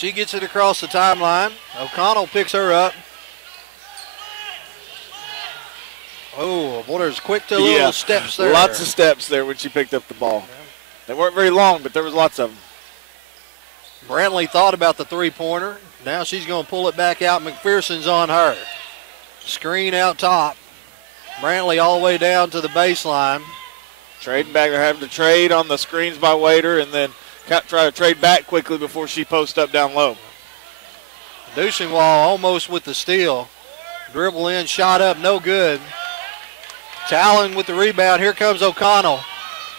She gets it across the timeline. O'Connell picks her up. Oh, boy, there's quick little steps there. Lots of steps there when she picked up the ball. They weren't very long, but there was lots of them. Brantley thought about the three-pointer. Now she's going to pull it back out. McPherson's on her. Screen out top. Brantley all the way down to the baseline. Trading back. They're having to trade on the screens by Wader and then try to trade back quickly before she posts up down low. Duchenwall almost with the steal. Dribble in, shot up, no good. Talon with the rebound. Here comes O'Connell.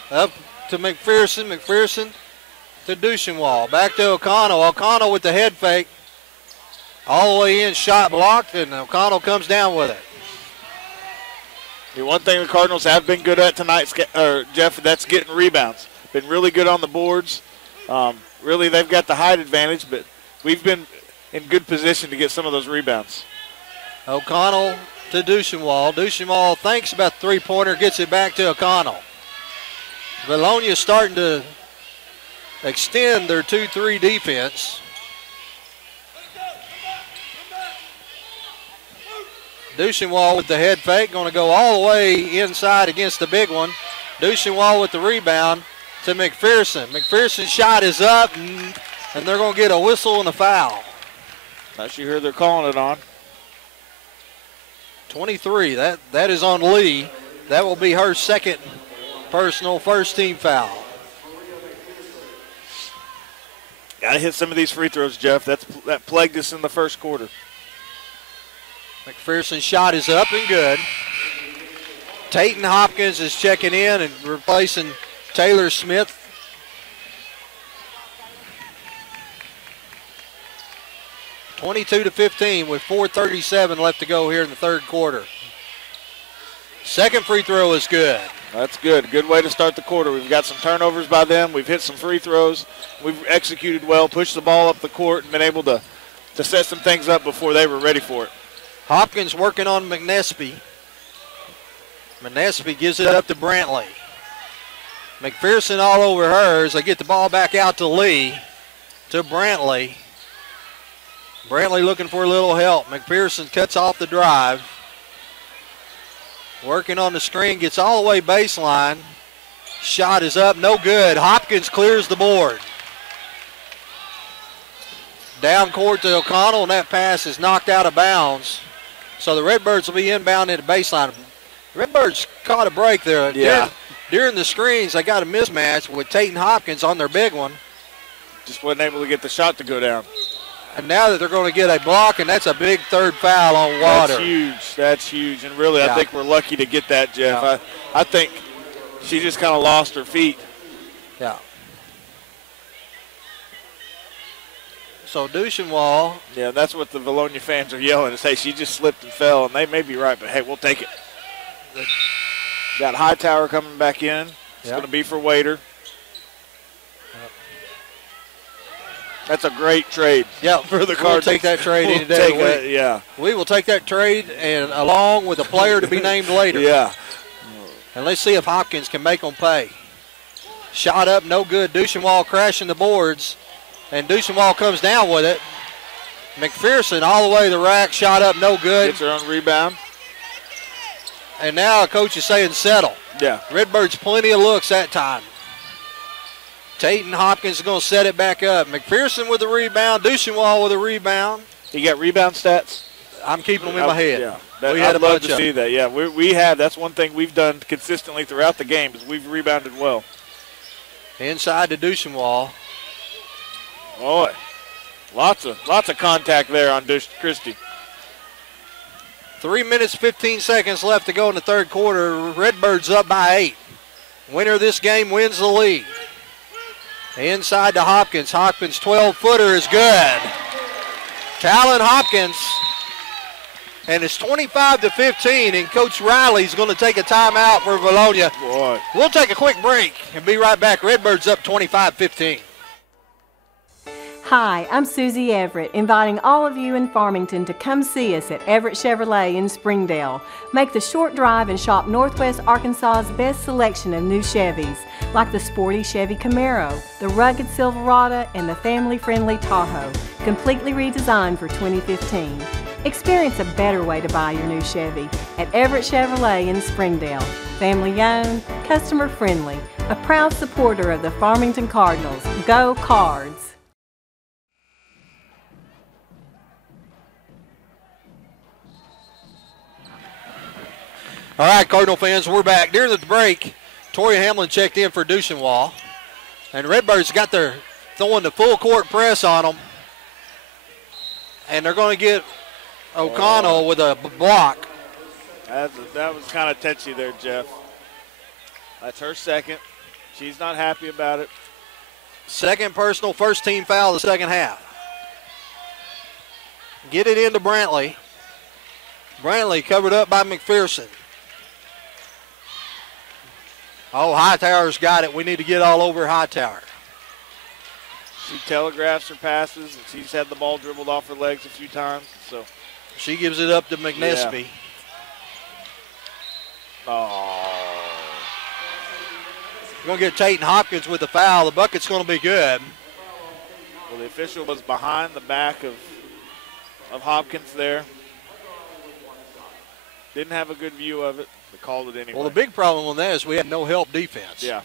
Up to McPherson. McPherson to Duchenwall. Back to O'Connell. O'Connell with the head fake. All the way in, shot blocked, and O'Connell comes down with it. The one thing the Cardinals have been good at tonight, Jeff, that's getting rebounds. Been really good on the boards. Really, they've got the height advantage, but we've been in good position to get some of those rebounds. O'Connell to Duchenwall. Duchenwall thinks about the three-pointer, gets it back to O'Connell. Vilonia starting to extend their 2-3 defense. Duchenwall with the head fake, going to go all the way inside against the big one. Duchenwall with the rebound to McPherson. McPherson's shot is up, and they're going to get a whistle and a foul. Not sure who they're calling it on. 23, that is on Lee. That will be her second personal first-team foul. Got to hit some of these free throws, Jeff. That plagued us in the first quarter. McPherson's shot is up and good. Tayton Hopkins is checking in and replacing Taylor Smith. (22-15) with 4:37 left to go here in the third quarter. Second free throw is good. That's good. Good way to start the quarter. We've got some turnovers by them. We've hit some free throws. We've executed well, pushed the ball up the court, and been able to set some things up before they were ready for it. Hopkins working on McNespy. McNespy gives it up to Brantley. McPherson all over hers. They get the ball back out to Lee, to Brantley. Brantley looking for a little help. McPherson cuts off the drive. Working on the screen, gets all the way baseline. Shot is up, no good. Hopkins clears the board. Down court to O'Connell, and that pass is knocked out of bounds. So the Redbirds will be inbound at the baseline. Redbirds caught a break there. Yeah. During the screens, they got a mismatch with Tayton Hopkins on their big one. Just wasn't able to get the shot to go down. And now that they're going to get a block, and that's a big third foul on Water. That's huge. That's huge. And really, Yeah. I think we're lucky to get that, Jeff. Yeah. I think she just kind of lost her feet. Yeah. So Duchenwall. Yeah, that's what the Vilonia fans are yelling is, hey, she just slipped and fell, and they may be right, but hey, we'll take it. Got Hightower coming back in. It's going to be for Wader. That's a great trade. For the Cardinals. We'll take that trade any day. We will take that trade and along with a player to be named later. Yeah. And let's see if Hopkins can make them pay. Shot up, no good. Duchenwall crashing the boards, and Duchenwall comes down with it. McPherson all the way to the rack, shot up, no good. Gets her own rebound. And now coach is saying settle. Yeah. Redbirds plenty of looks that time. Tayton Hopkins is going to set it back up. McPherson with the rebound. Duchenwall with a rebound. You got rebound stats? I'm keeping them in my head. Yeah. We had I'd love to see that. Yeah, we have. That's one thing we've done consistently throughout the game is we've rebounded well. Inside to Duchenwall. Boy, lots of contact there on Christie. 3 minutes, 15 seconds left to go in the third quarter. Redbirds up by 8. Winner of this game wins the lead. Inside to Hopkins. Hopkins' 12-footer is good. Talon Hopkins. And it's 25-15, and Coach Riley's going to take a timeout for Vilonia. Boy. We'll take a quick break and be right back. Redbirds up 25-15. Hi, I'm Susie Everett, inviting all of you in Farmington to come see us at Everett Chevrolet in Springdale. Make the short drive and shop Northwest Arkansas's best selection of new Chevys, like the sporty Chevy Camaro, the rugged Silverado, and the family-friendly Tahoe. completely redesigned for 2015. Experience a better way to buy your new Chevy at Everett Chevrolet in Springdale. Family owned, customer friendly, a proud supporter of the Farmington Cardinals. Go Cards! All right, Cardinal fans, we're back. During the break, Tori Hamlin checked in for Duchenwall, and Redbirds got their throwing the full court press on them, and they're going to get O'Connell with a block. That was kind of touchy there, Jeff. That's her second. She's not happy about it. Second personal, first team foul of the second half. Get it into Brantley. Brantley covered up by McPherson. Oh, Hightower's got it. We need to get all over Hightower. She telegraphs her passes, and she's had the ball dribbled off her legs a few times. So she gives it up to McNesby. Yeah. Oh. We're going to get Tatum Hopkins with the foul. The bucket's going to be good. Well, the official was behind the back of Hopkins there. Didn't have a good view of it, but called it anyway. Well, the big problem on that is we had no help defense. Yeah.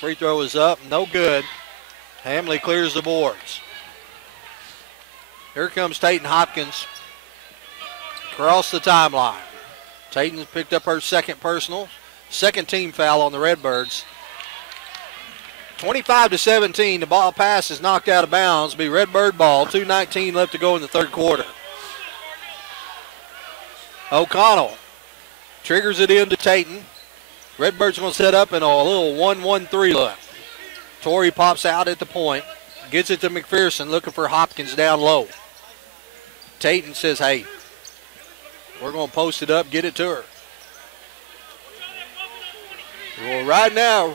Free throw is up, no good. Hamley clears the boards. Here comes Tatum Hopkins across the timeline. Tatum's picked up her second personal, second team foul on the Redbirds. 25-17, the ball pass is knocked out of bounds. Be Redbird ball, 2:19 left to go in the third quarter. O'Connell triggers it into Tatum. Redbirds going to set up in a little 1-1-3 look. Torrey pops out at the point, gets it to McPherson, looking for Hopkins down low. Tatum says, hey, we're going to post it up, get it to her. Well, right now,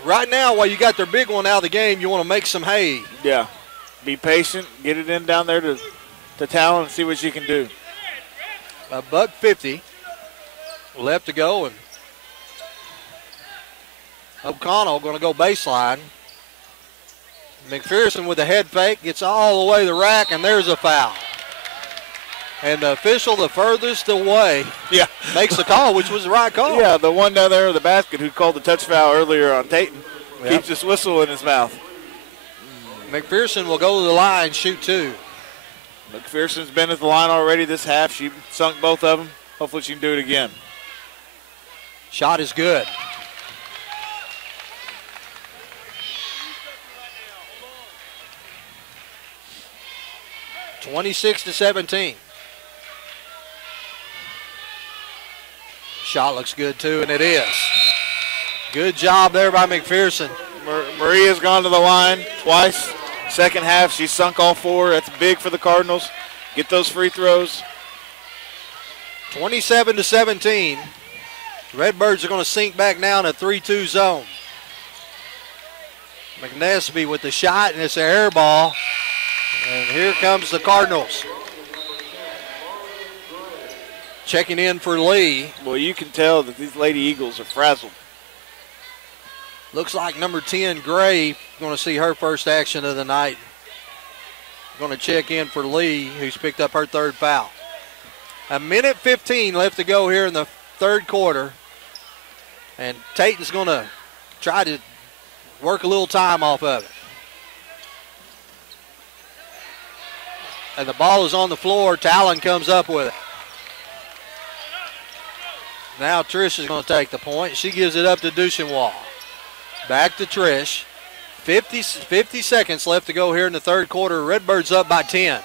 while you got their big one out of the game, you want to make some hay. Yeah. Be patient, get it in down there to Talon and see what she can do. $1.50 left to go, and O'Connell going to go baseline. McPherson with a head fake, gets all the way to the rack, and there's a foul. And the official the furthest away makes the call, which was the right call. Yeah, the one down there in the basket who called the touch foul earlier on Tatum keeps his whistle in his mouth. McPherson will go to the line, shoot two. McPherson's been at the line already this half. She sunk both of them. Hopefully she can do it again. Shot is good. (26-17). Shot looks good too, and it is. Good job there by McPherson. Maria's gone to the line twice. Second half, she sunk all four. That's big for the Cardinals. Get those free throws. 27-17. Redbirds are going to sink back now in a 3-2 zone. McNesby with the shot, and it's an air ball. And here comes the Cardinals. Checking in for Lee. Well, you can tell that these Lady Eagles are frazzled. Looks like number 10, Gray, going to see her first action of the night. Going to check in for Lee, who's picked up her third foul. 1:15 left to go here in the third quarter. And Tatum's going to try to work a little time off of it. And the ball is on the floor. Talon comes up with it. Now Trish is going to take the point. She gives it up to Duchenwall. Back to Trish. 50 seconds left to go here in the third quarter. Redbirds up by 10.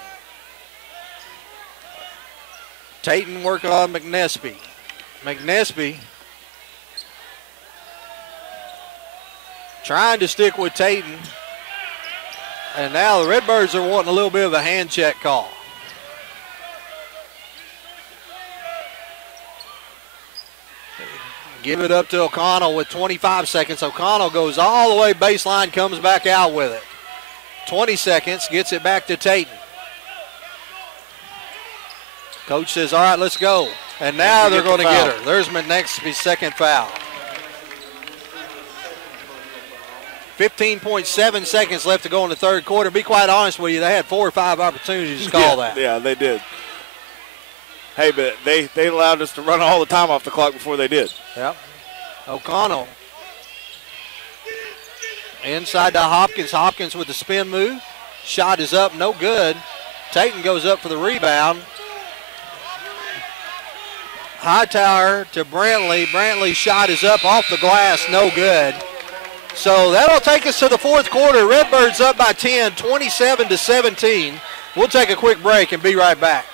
Tatum working on McNesby. McNesby trying to stick with Tatum. And now the Redbirds are wanting a little bit of a hand check call. Give it up to O'Connell with 25 seconds. O'Connell goes all the way baseline, comes back out with it. 20 seconds, gets it back to Tatum. Coach says, all right, let's go. And now they're going to get her. There's McNesby's second foul. 15.7 seconds left to go in the third quarter. Be quite honest with you, they had 4 or 5 opportunities to call that. Yeah, they did. Hey, but they allowed us to run all the time off the clock before they did. Yep. O'Connell inside to Hopkins. Hopkins with the spin move. Shot is up, no good. Tatum goes up for the rebound. Hightower to Brantley. Brantley's shot is up off the glass, no good. So that'll take us to the fourth quarter. Redbirds up by 10, 27-17. We'll take a quick break and be right back.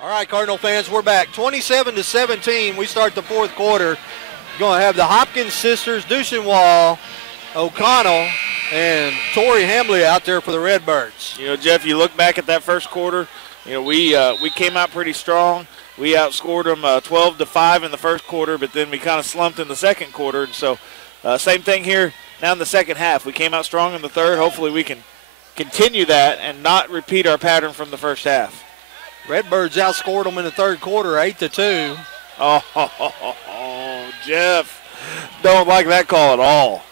All right, Cardinal fans, we're back. 27-17, we start the fourth quarter. Going to have the Hopkins sisters, Duchenwall, O'Connell, and Tori Hambley out there for the Redbirds. You know, Jeff, you look back at that first quarter, you know, we came out pretty strong. We outscored them 12-5 in the first quarter, but then we kind of slumped in the second quarter. And so same thing here now in the second half. We came out strong in the third. Hopefully we can continue that and not repeat our pattern from the first half. Redbirds outscored them in the third quarter 8-2. Oh, Jeff, don't like that call at all.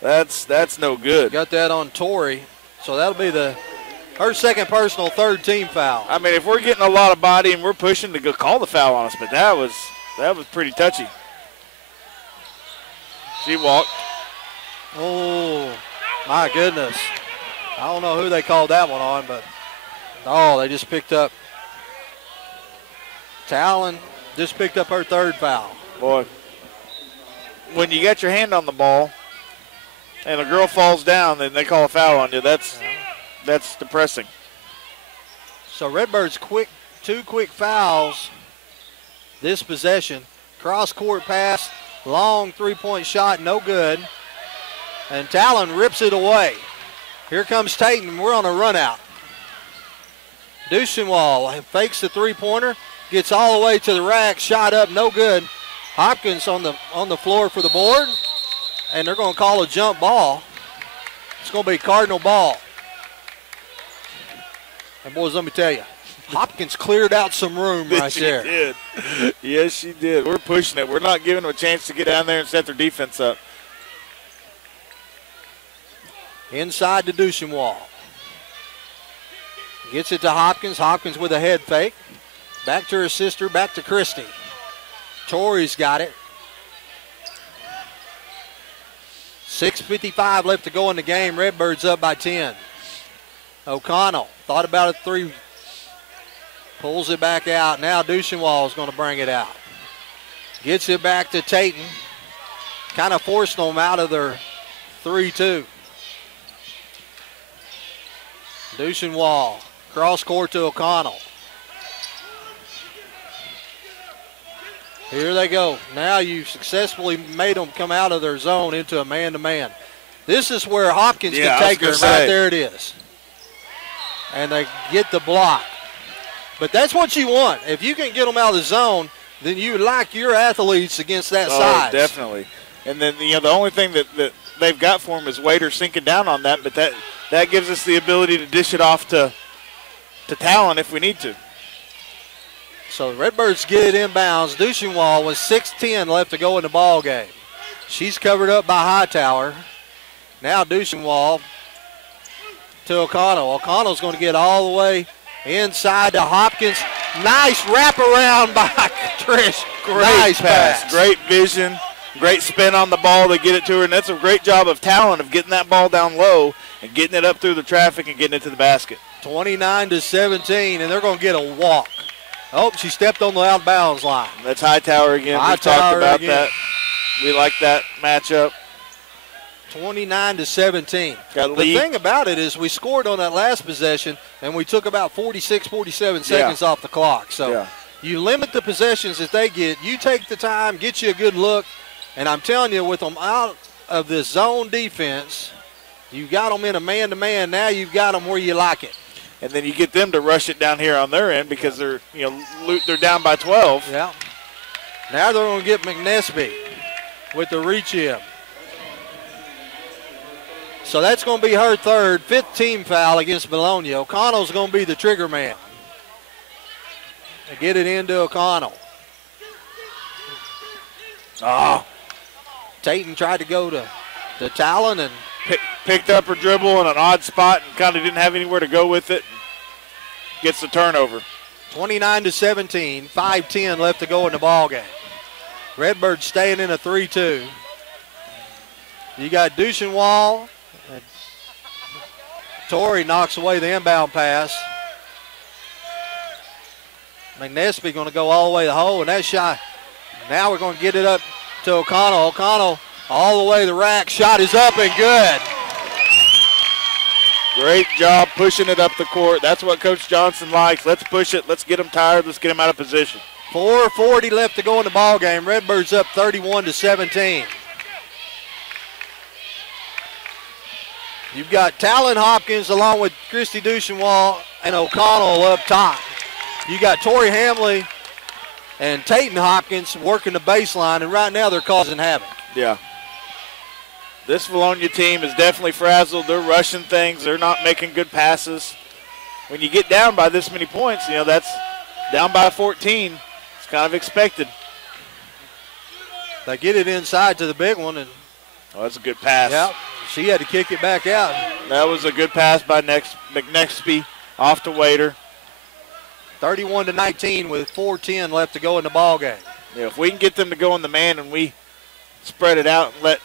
That's no good. Got that on Tori. So that'll be her second personal, third team foul. I mean, if we're getting a lot of body and we're pushing to go call the foul on us, but that was pretty touchy. She walked. Oh, my goodness. I don't know who they called that one on, but they just picked up. Talon just picked up her third foul. Boy, when you got your hand on the ball and a girl falls down, then they call a foul on you. That's depressing. So Redbirds two quick fouls this possession. Cross court pass, long three-point shot, no good. And Talon rips it away. Here comes Tatum. We're on a run out. Duchenwall fakes the three-pointer, gets all the way to the rack, shot up, no good. Hopkins on the floor for the board, and they're going to call a jump ball. It's going to be Cardinal ball. And boys, let me tell you, Hopkins cleared out some room right there. She did. Yes, she did. We're pushing it. We're not giving them a chance to get down there and set their defense up. Inside to Duchenwall. Gets it to Hopkins. Hopkins with a head fake. Back to her sister, back to Christie. Tori's got it. 6:55 left to go in the game. Redbirds up by 10. O'Connell thought about a three. Pulls it back out. Now Duchenwall is going to bring it out. Gets it back to Tatum. Kind of forced them out of their 3-2. Duchenwall. Cross court to O'Connell. Here they go. Now you've successfully made them come out of their zone into a man-to-man. This is where Hopkins can take her. Right there it is. And they get the block. But that's what you want. If you can get them out of the zone, then you like your athletes against that size. Oh, definitely. And then, the only thing that they've got for them is Wader sinking down on that, but that gives us the ability to dish it off to Talon if we need to. So the Redbirds get it inbounds. Duchenwall with 6:10 left to go in the ball game. She's covered up by Hightower. Now Duchenwall to O'Connell. O'Connell's going to get all the way Inside to Hopkins. Nice wraparound by Trish. Nice pass. Great vision. Great spin on the ball to get it to her. And that's a great job of Talon of getting that ball down low and getting it up through the traffic and getting it to the basket. 29-17, and they're going to get a walk. Oh, she stepped on the out of bounds line. That's Hightower again. We talked about that. We like that matchup. 29-17. The thing about it is we scored on that last possession, and we took about 46, 47 seconds off the clock. So you limit the possessions that they get. You take the time, get you a good look, and I'm telling you, with them out of this zone defense, you got them in a man-to-man. Now you've got them where you like it. And then you get them to rush it down here on their end because they're down by 12. Yeah. Now they're going to get McNesby with the reach in. So that's going to be her third, fifth team foul against Vilonia. O'Connell's going to be the trigger man. They get it into O'Connell. Tatum tried to go to Talon and picked up her dribble in an odd spot and kind of didn't have anywhere to go with it. Gets the turnover. 29-17, 5:10 left to go in the ball game. Redbirds staying in a 3-2. You got Duchenwall. Torrey knocks away the inbound pass. McNesby going to go all the way to the hole, and that shot, now we're going to get it up to O'Connell. O'Connell all the way to the rack. Shot is up and good. Great job pushing it up the court. That's what Coach Johnson likes. Let's push it. Let's get them tired. Let's get them out of position. 4:40 left to go in the ball game. Redbirds up 31-17. You've got Talon Hopkins along with Christy Duchenwall and O'Connell up top. You got Tori Hamley and Tatum Hopkins working the baseline, and right now they're causing havoc. Yeah. This Vilonia team is definitely frazzled. They're rushing things. They're not making good passes. When you get down by this many points, that's down by 14. It's kind of expected. They get it inside to the big one. And that's a good pass. Yeah, she had to kick it back out. That was a good pass by McNexby off to Waiter. 31-19 with 4:10 left to go in the ball game. Yeah, if we can get them to go in the man and we spread it out and let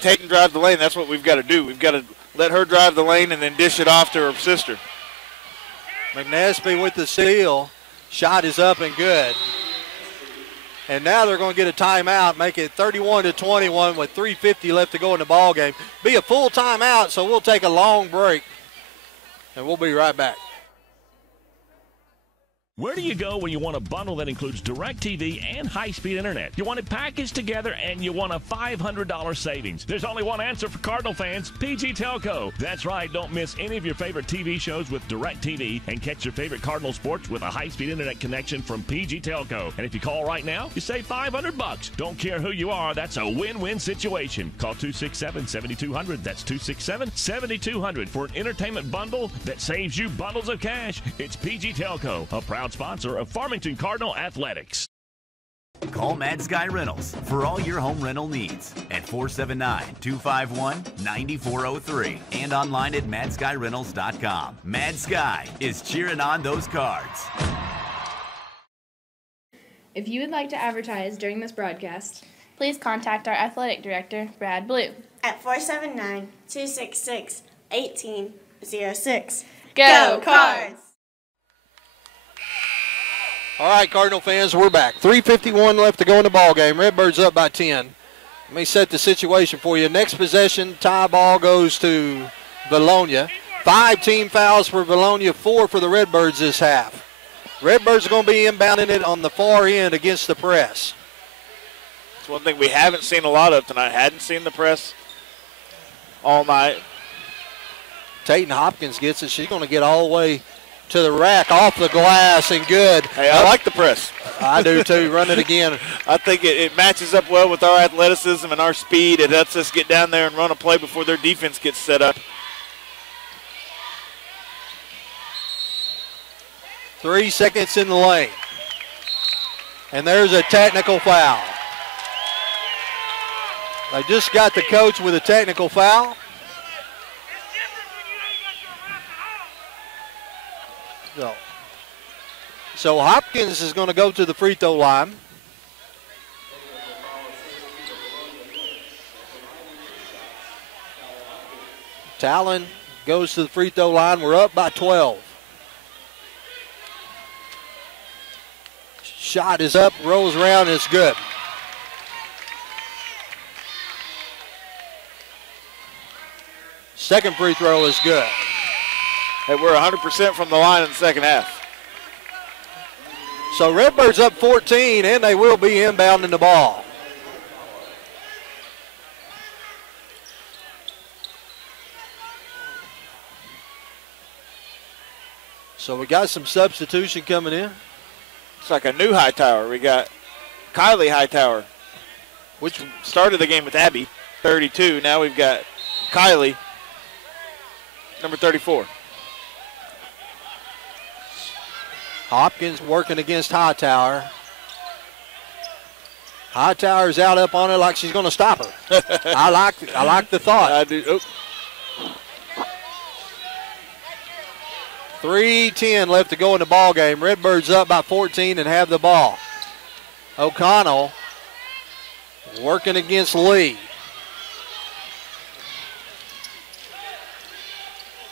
Tatum drive the lane, that's what we've got to do. We've got to let her drive the lane and then dish it off to her sister. McNesby with the steal. Shot is up and good. And now they're going to get a timeout, make it 31-21 with 3:50 left to go in the ball game. Be a full timeout, so we'll take a long break, and we'll be right back. Where do you go when you want a bundle that includes DirecTV and high-speed internet? You want it packaged together and you want a $500 savings. There's only one answer for Cardinal fans, PG Telco. That's right, don't miss any of your favorite TV shows with DirecTV and catch your favorite Cardinal sports with a high-speed internet connection from PG Telco. And if you call right now, you save $500. Don't care who you are, that's a win-win situation. Call 267-7200. That's 267-7200 for an entertainment bundle that saves you bundles of cash. It's PG Telco, a proud sponsor of Farmington Cardinal Athletics. Call Mad Sky Rentals for all your home rental needs at 479-251-9403 and online at madskyrentals.com. Mad Sky is cheering on those cards. If you would like to advertise during this broadcast, please contact our athletic director, Brad Blue, at 479-266-1806. Go Cards! All right, Cardinal fans, we're back. 3:51 left to go in the ball game. Redbirds up by 10. Let me set the situation for you. Next possession, tie ball goes to Vilonia. 5 team fouls for Vilonia, 4 for the Redbirds this half. Redbirds are going to be inbounding it on the far end against the press. It's one thing we haven't seen a lot of tonight. Hadn't seen the press all night. Tatum Hopkins gets it. She's going to get all the way to the rack, off the glass, and good. Hey, I like the press. I do too. Run it again. I think it matches up well with our athleticism and our speed. It lets us get down there and run a play before their defense gets set up. 3 seconds in the lane. And there's a technical foul. They just got the coach with a technical foul. So Hopkins is going to go to the free throw line. Talon goes to the free throw line. We're up by 12. Shot is up, rolls around, and it's good. Second free throw is good. Hey, we're 100% from the line in the second half. So Redbirds up 14, and they will be inbounding the ball. So we got some substitution coming in. It's like a new Hightower. We got Kylie Hightower, which started the game with Abby, 32. Now we've got Kylie, number 34. Hopkins working against Hightower. Hightower's out up on her like she's going to stop her. I like the thought. I do. Oh. 3:10 left to go in the ball game. Redbirds up by 14 and have the ball. O'Connell working against Lee.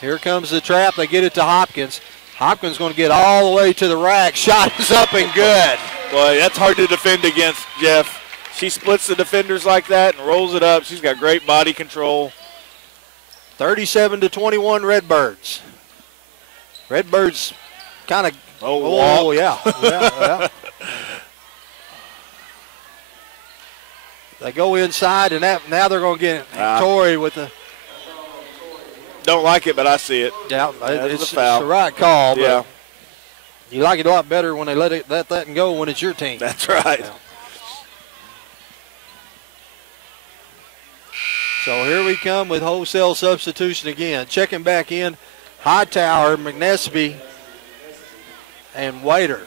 Here comes the trap. They get it to Hopkins. Hopkins going to get all the way to the rack. Shot is up and good. Boy, that's hard to defend against, Jeff. She splits the defenders like that and rolls it up. She's got great body control. 37-21 Redbirds. Redbirds kind of, yeah. They go inside, and now they're going to get Torrey with the. Don't like it, but I see it. Yeah, it's a foul. It's the right call. Yeah. But you like it a lot better when they let that go when it's your team. That's right. Yeah. So here we come with wholesale substitution again. Checking back in, Hightower, McNesby, and Waiter.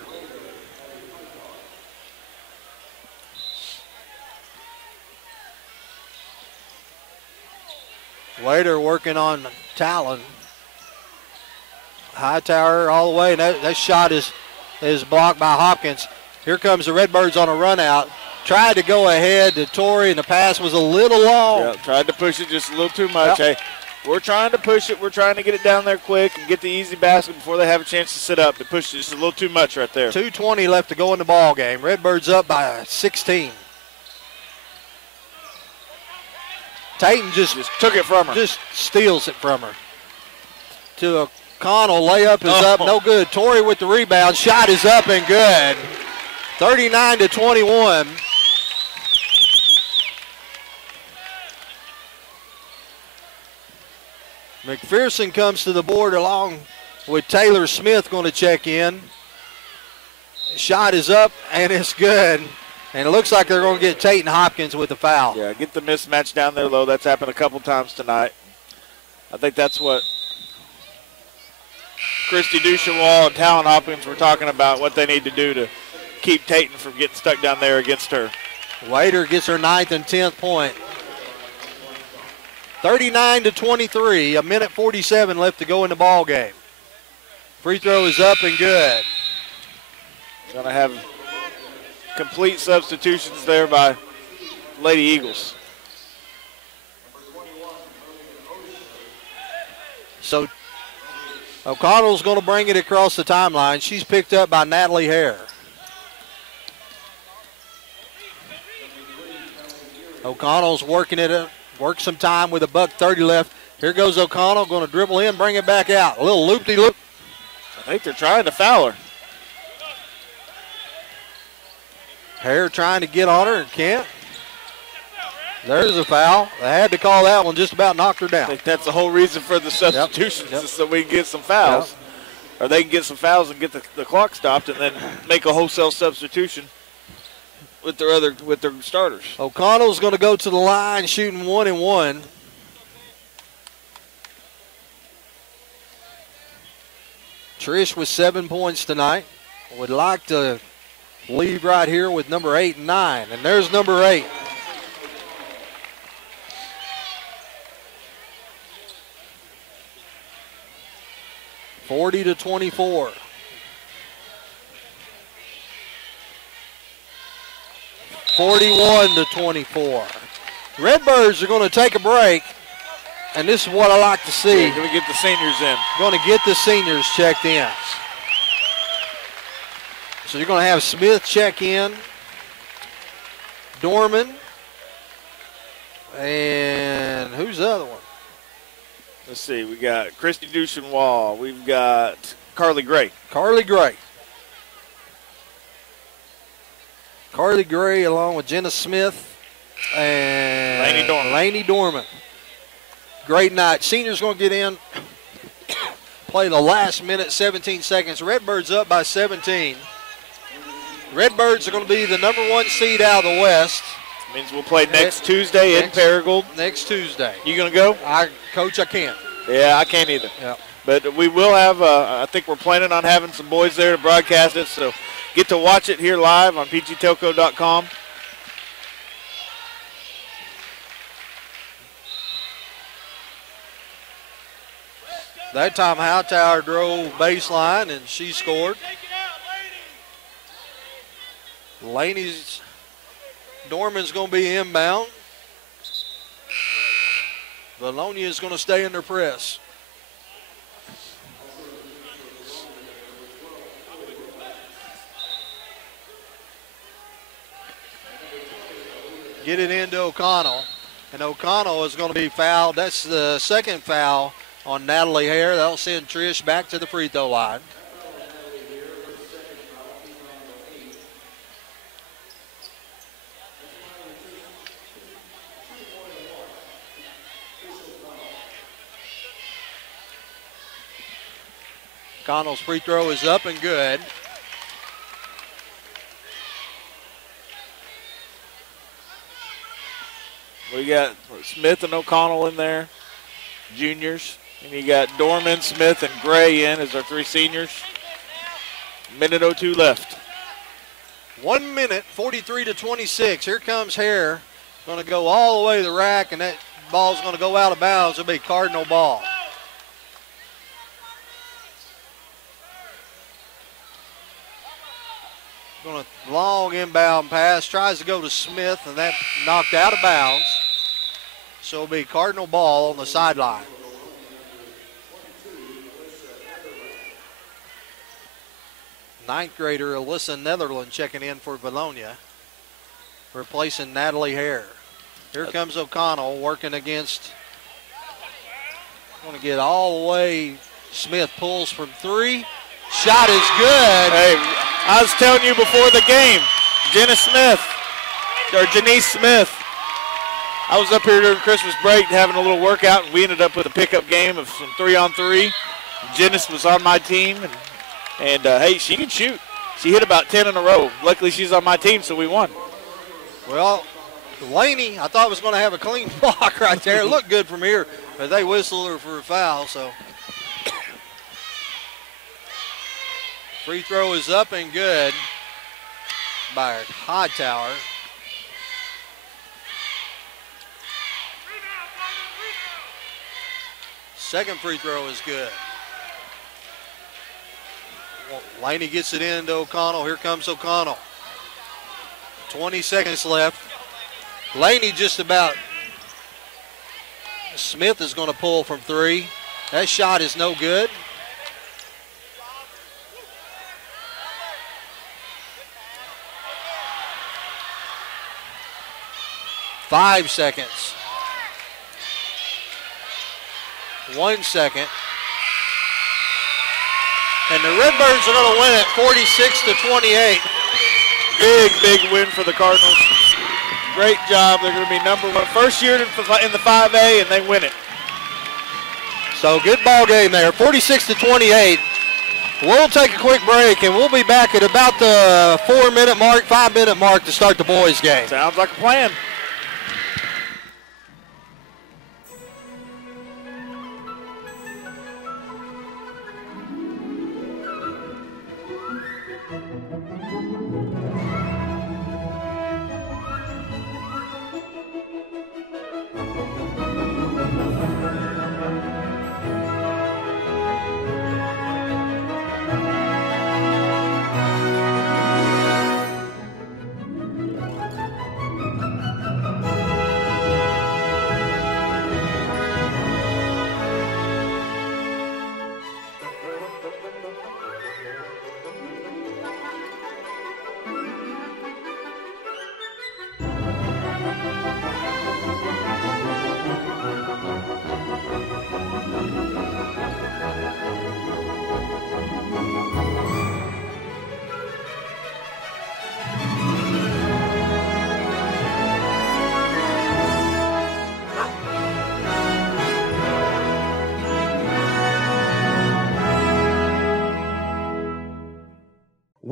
Waiter working on Talon. Hightower all the way, and that shot is blocked by Hopkins. Here comes the Redbirds on a run out. Tried to go ahead to Torrey, and the pass was a little long. Yeah, tried to push it just a little too much. Yep. Hey, we're trying to push it. We're trying to get it down there quick and get the easy basket before they have a chance to sit up. They pushed it just a little too much right there. 2:20 left to go in the ball game. Redbirds up by 16. Tayton just took it from her. Just steals it from her. To O'Connell, layup is up, no good. Torrey with the rebound. Shot is up and good. 39-21. McPherson comes to the board along with Taylor Smith going to check in. Shot is up, and it's good. And it looks like they're going to get Tayton Hopkins with the foul. Yeah, get the mismatch down there low. That's happened a couple times tonight. I think that's what Christy Duchewall and Talon Hopkins were talking about, what they need to do to keep Tayton from getting stuck down there against her. Waiter gets her 9th and 10th point. 39-23, a minute 47 left to go in the ball game. Free throw is up and good. Going to have complete substitutions there by Lady Eagles. So O'Connell's going to bring it across the timeline. She's picked up by Natalie Hare. O'Connell's working it up. Work some time with $1:30 left. Here goes O'Connell, going to dribble in, bring it back out. A little loop-de-loop. I think they're trying to foul her. Hare trying to get on her and can't. There's a foul. They had to call that one, just about knocked her down. I think that's the whole reason for the substitutions, is so we can get some fouls. Or they can get some fouls and get the clock stopped and then make a wholesale substitution with their starters. O'Connell's going to go to the line shooting 1-1. Trish with 7 points tonight. Would like to lead right here with number 8 and 9. And there's number 8. (40-24). 41-24. Redbirds are going to take a break, and this is what I like to see. Going to get the seniors in. Going to get the seniors checked in. So you're going to have Smith check in, Dorman, and who's the other one? Let's see. We got Christy Duchenois. We've got Carly Gray. Carly Gray. Carly Gray along with Jenna Smith and Laney Dorman. Great night. Seniors going to get in, play the last minute, 17 seconds. Redbirds up by 17. Redbirds are going to be the number 1 seed out of the West. Means we'll play next Tuesday in Paragould. Next Tuesday. You going to go? Coach, I can't. Yeah, I can't either. Yep. But we will have, I think we're planning on having some boys there to broadcast it, so get to watch it here live on pgtelco.com. That time Hightower drove baseline and she scored. Laney's Dorman's going to be inbound. Vilonia is going to stay in their press. Get it into O'Connell. And O'Connell is going to be fouled. That's the second foul on Natalie Hare. That'll send Trish back to the free throw line. Connell's free throw is up and good. We got Smith and O'Connell in there, juniors. And you got Dorman, Smith, and Gray in as our 3 seniors. Minute 02 left. 1 minute, 43-26. Here comes Hare. Going to go all the way to the rack, and that ball's going to go out of bounds. It'll be Cardinal ball. Going to long inbound pass. Tries to go to Smith, and that knocked out of bounds. So it'll be Cardinal ball on the sideline. Ninth grader Alyssa Netherland checking in for Vilonia, replacing Natalie Hare. Here comes O'Connell working against. Going to get all the way. Smith pulls from 3. Shot is good. Hey, I was telling you before the game, Janice Smith. I was up here during Christmas break having a little workout, and we ended up with a pickup game of some 3-on-3. Janice was on my team, and hey, she can shoot. She hit about 10 in a row. Luckily, she's on my team, so we won. Well, Laney, I thought was going to have a clean block right there. It looked good from here, but they whistled her for a foul, so. Free throw is up and good by Hightower. Second free throw is good. Laney gets it into O'Connell. Here comes O'Connell. 20 seconds left. Laney just about. Smith is going to pull from 3. That shot is no good. Five seconds. 1 second. And the Redbirds are going to win it 46-28. Big win for the Cardinals. Great job. They're going to be number 1. First year in the 5A, and they win it. So good ball game there, 46-28. We'll take a quick break, and we'll be back at about the 4-minute mark, 5-minute mark to start the boys' game. Sounds like a plan.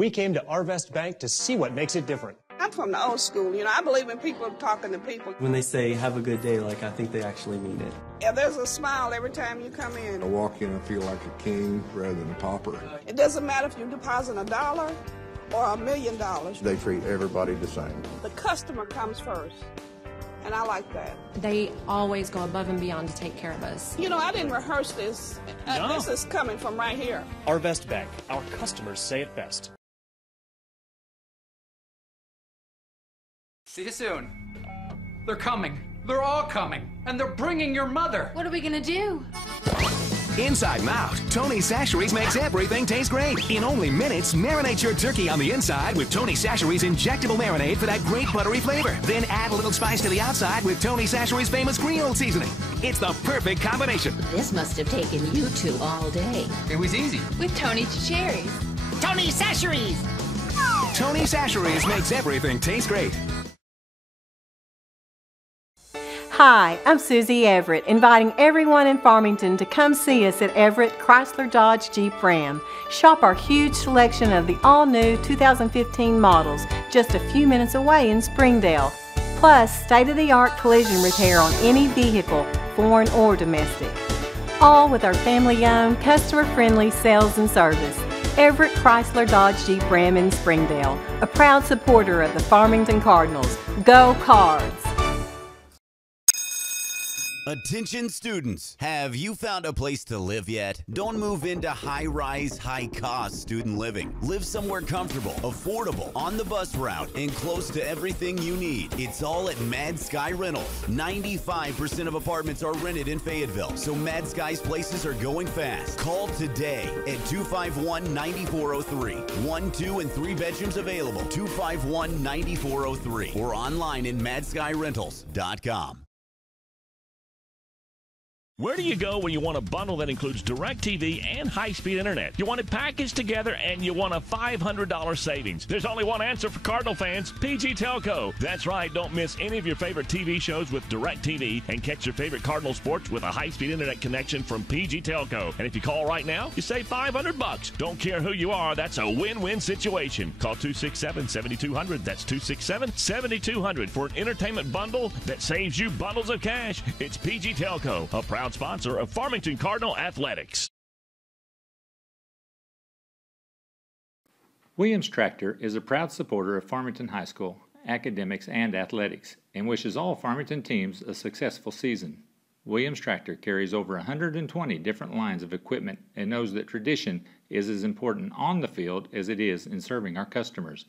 we came to Arvest Bank to see what makes it different. I'm from the old school. You know, I believe in people talking to people. When they say, have a good day, like, I think they actually mean it. Yeah, there's a smile every time you come in. I walk in and feel like a king rather than a pauper. It doesn't matter if you deposit $1 or $1 million. They treat everybody the same. The customer comes first, and I like that. They always go above and beyond to take care of us. You know, I didn't rehearse this. No. This is coming from right here. Arvest Bank, our customers say it best. See you soon. They're coming. They're all coming. And they're bringing your mother. What are we gonna do? Inside and out, Tony Chachere's makes everything taste great. In only minutes, marinate your turkey on the inside with Tony Chachere's injectable marinade for that great buttery flavor. Then add a little spice to the outside with Tony Chachere's famous Creole seasoning. It's the perfect combination. This must have taken you two all day. It was easy. With Tony Chachere's. Tony Chachere's! Tony Chachere's makes everything taste great. Hi, I'm Susie Everett, inviting everyone in Farmington to come see us at Everett Chrysler Dodge Jeep Ram. Shop our huge selection of the all-new 2015 models just a few minutes away in Springdale. Plus, state-of-the-art collision repair on any vehicle, foreign or domestic. All with our family-owned, customer-friendly sales and service. Everett Chrysler Dodge Jeep Ram in Springdale, a proud supporter of the Farmington Cardinals. Go Cards! Attention students, have you found a place to live yet? Don't move into high-rise, high-cost student living. Live somewhere comfortable, affordable, on the bus route, and close to everything you need. It's all at Mad Sky Rentals. 95% of apartments are rented in Fayetteville, so Mad Sky's places are going fast. Call today at 251-9403. 1, 2, and 3 bedrooms available. 251-9403 or online at madskyrentals.com. Where do you go when you want a bundle that includes DirecTV and high-speed internet? You want it packaged together and you want a $500 savings. There's only one answer for Cardinal fans, PG Telco. That's right, don't miss any of your favorite TV shows with DirecTV and catch your favorite Cardinal sports with a high-speed internet connection from PG Telco. And if you call right now, you save $500. Don't care who you are, that's a win-win situation. Call 267-7200. That's 267-7200 for an entertainment bundle that saves you bundles of cash. It's PG Telco, a proud sponsor of Farmington Cardinal Athletics. Williams Tractor is a proud supporter of Farmington High School, academics, and athletics, and wishes all Farmington teams a successful season. Williams Tractor carries over 120 different lines of equipment and knows that tradition is as important on the field as it is in serving our customers.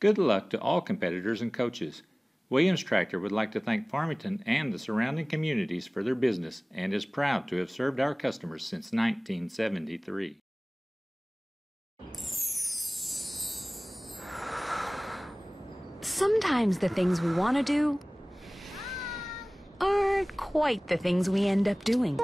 Good luck to all competitors and coaches. Williams Tractor would like to thank Farmington and the surrounding communities for their business and is proud to have served our customers since 1973. Sometimes the things we want to do aren't quite the things we end up doing.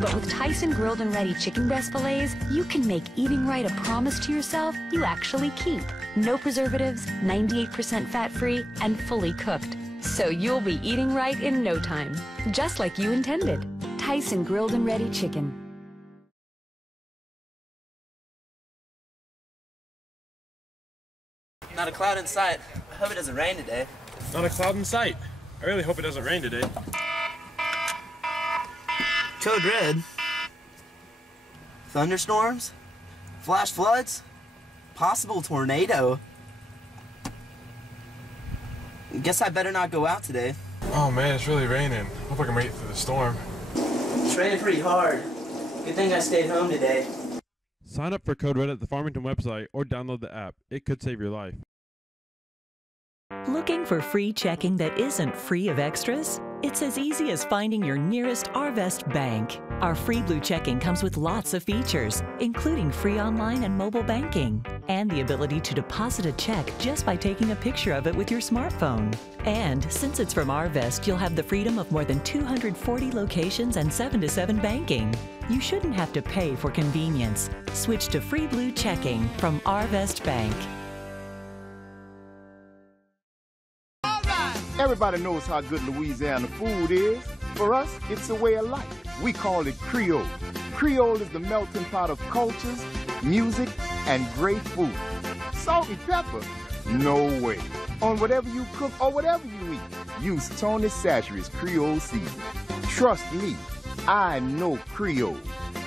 But with Tyson Grilled and Ready chicken breast fillets, you can make eating right a promise to yourself you actually keep. No preservatives, 98% fat-free, and fully cooked. So you'll be eating right in no time, just like you intended. Tyson Grilled and Ready chicken. Not a cloud in sight. I hope it doesn't rain today. Not a cloud in sight. I really hope it doesn't rain today. Code red. Thunderstorms? Flash floods? Possible tornado? Guess I better not go out today. Oh man, it's really raining. Hope I can make it through the storm. It's raining pretty hard. Good thing I stayed home today. Sign up for Code Red at the Farmington website or download the app. It could save your life. Looking for free checking that isn't free of extras? It's as easy as finding your nearest Arvest bank. Our free Blue checking comes with lots of features, including free online and mobile banking, and the ability to deposit a check just by taking a picture of it with your smartphone. And since it's from Arvest, you'll have the freedom of more than 240 locations and 7-to-7 banking. You shouldn't have to pay for convenience. Switch to free Blue checking from Arvest Bank. Everybody knows how good Louisiana food is. For us, it's a way of life. We call it Creole. Creole is the melting pot of cultures, music, and great food. Salt and pepper? No way. On whatever you cook or whatever you eat, use Tony Chachere's Creole seasoning. Trust me, I know Creole.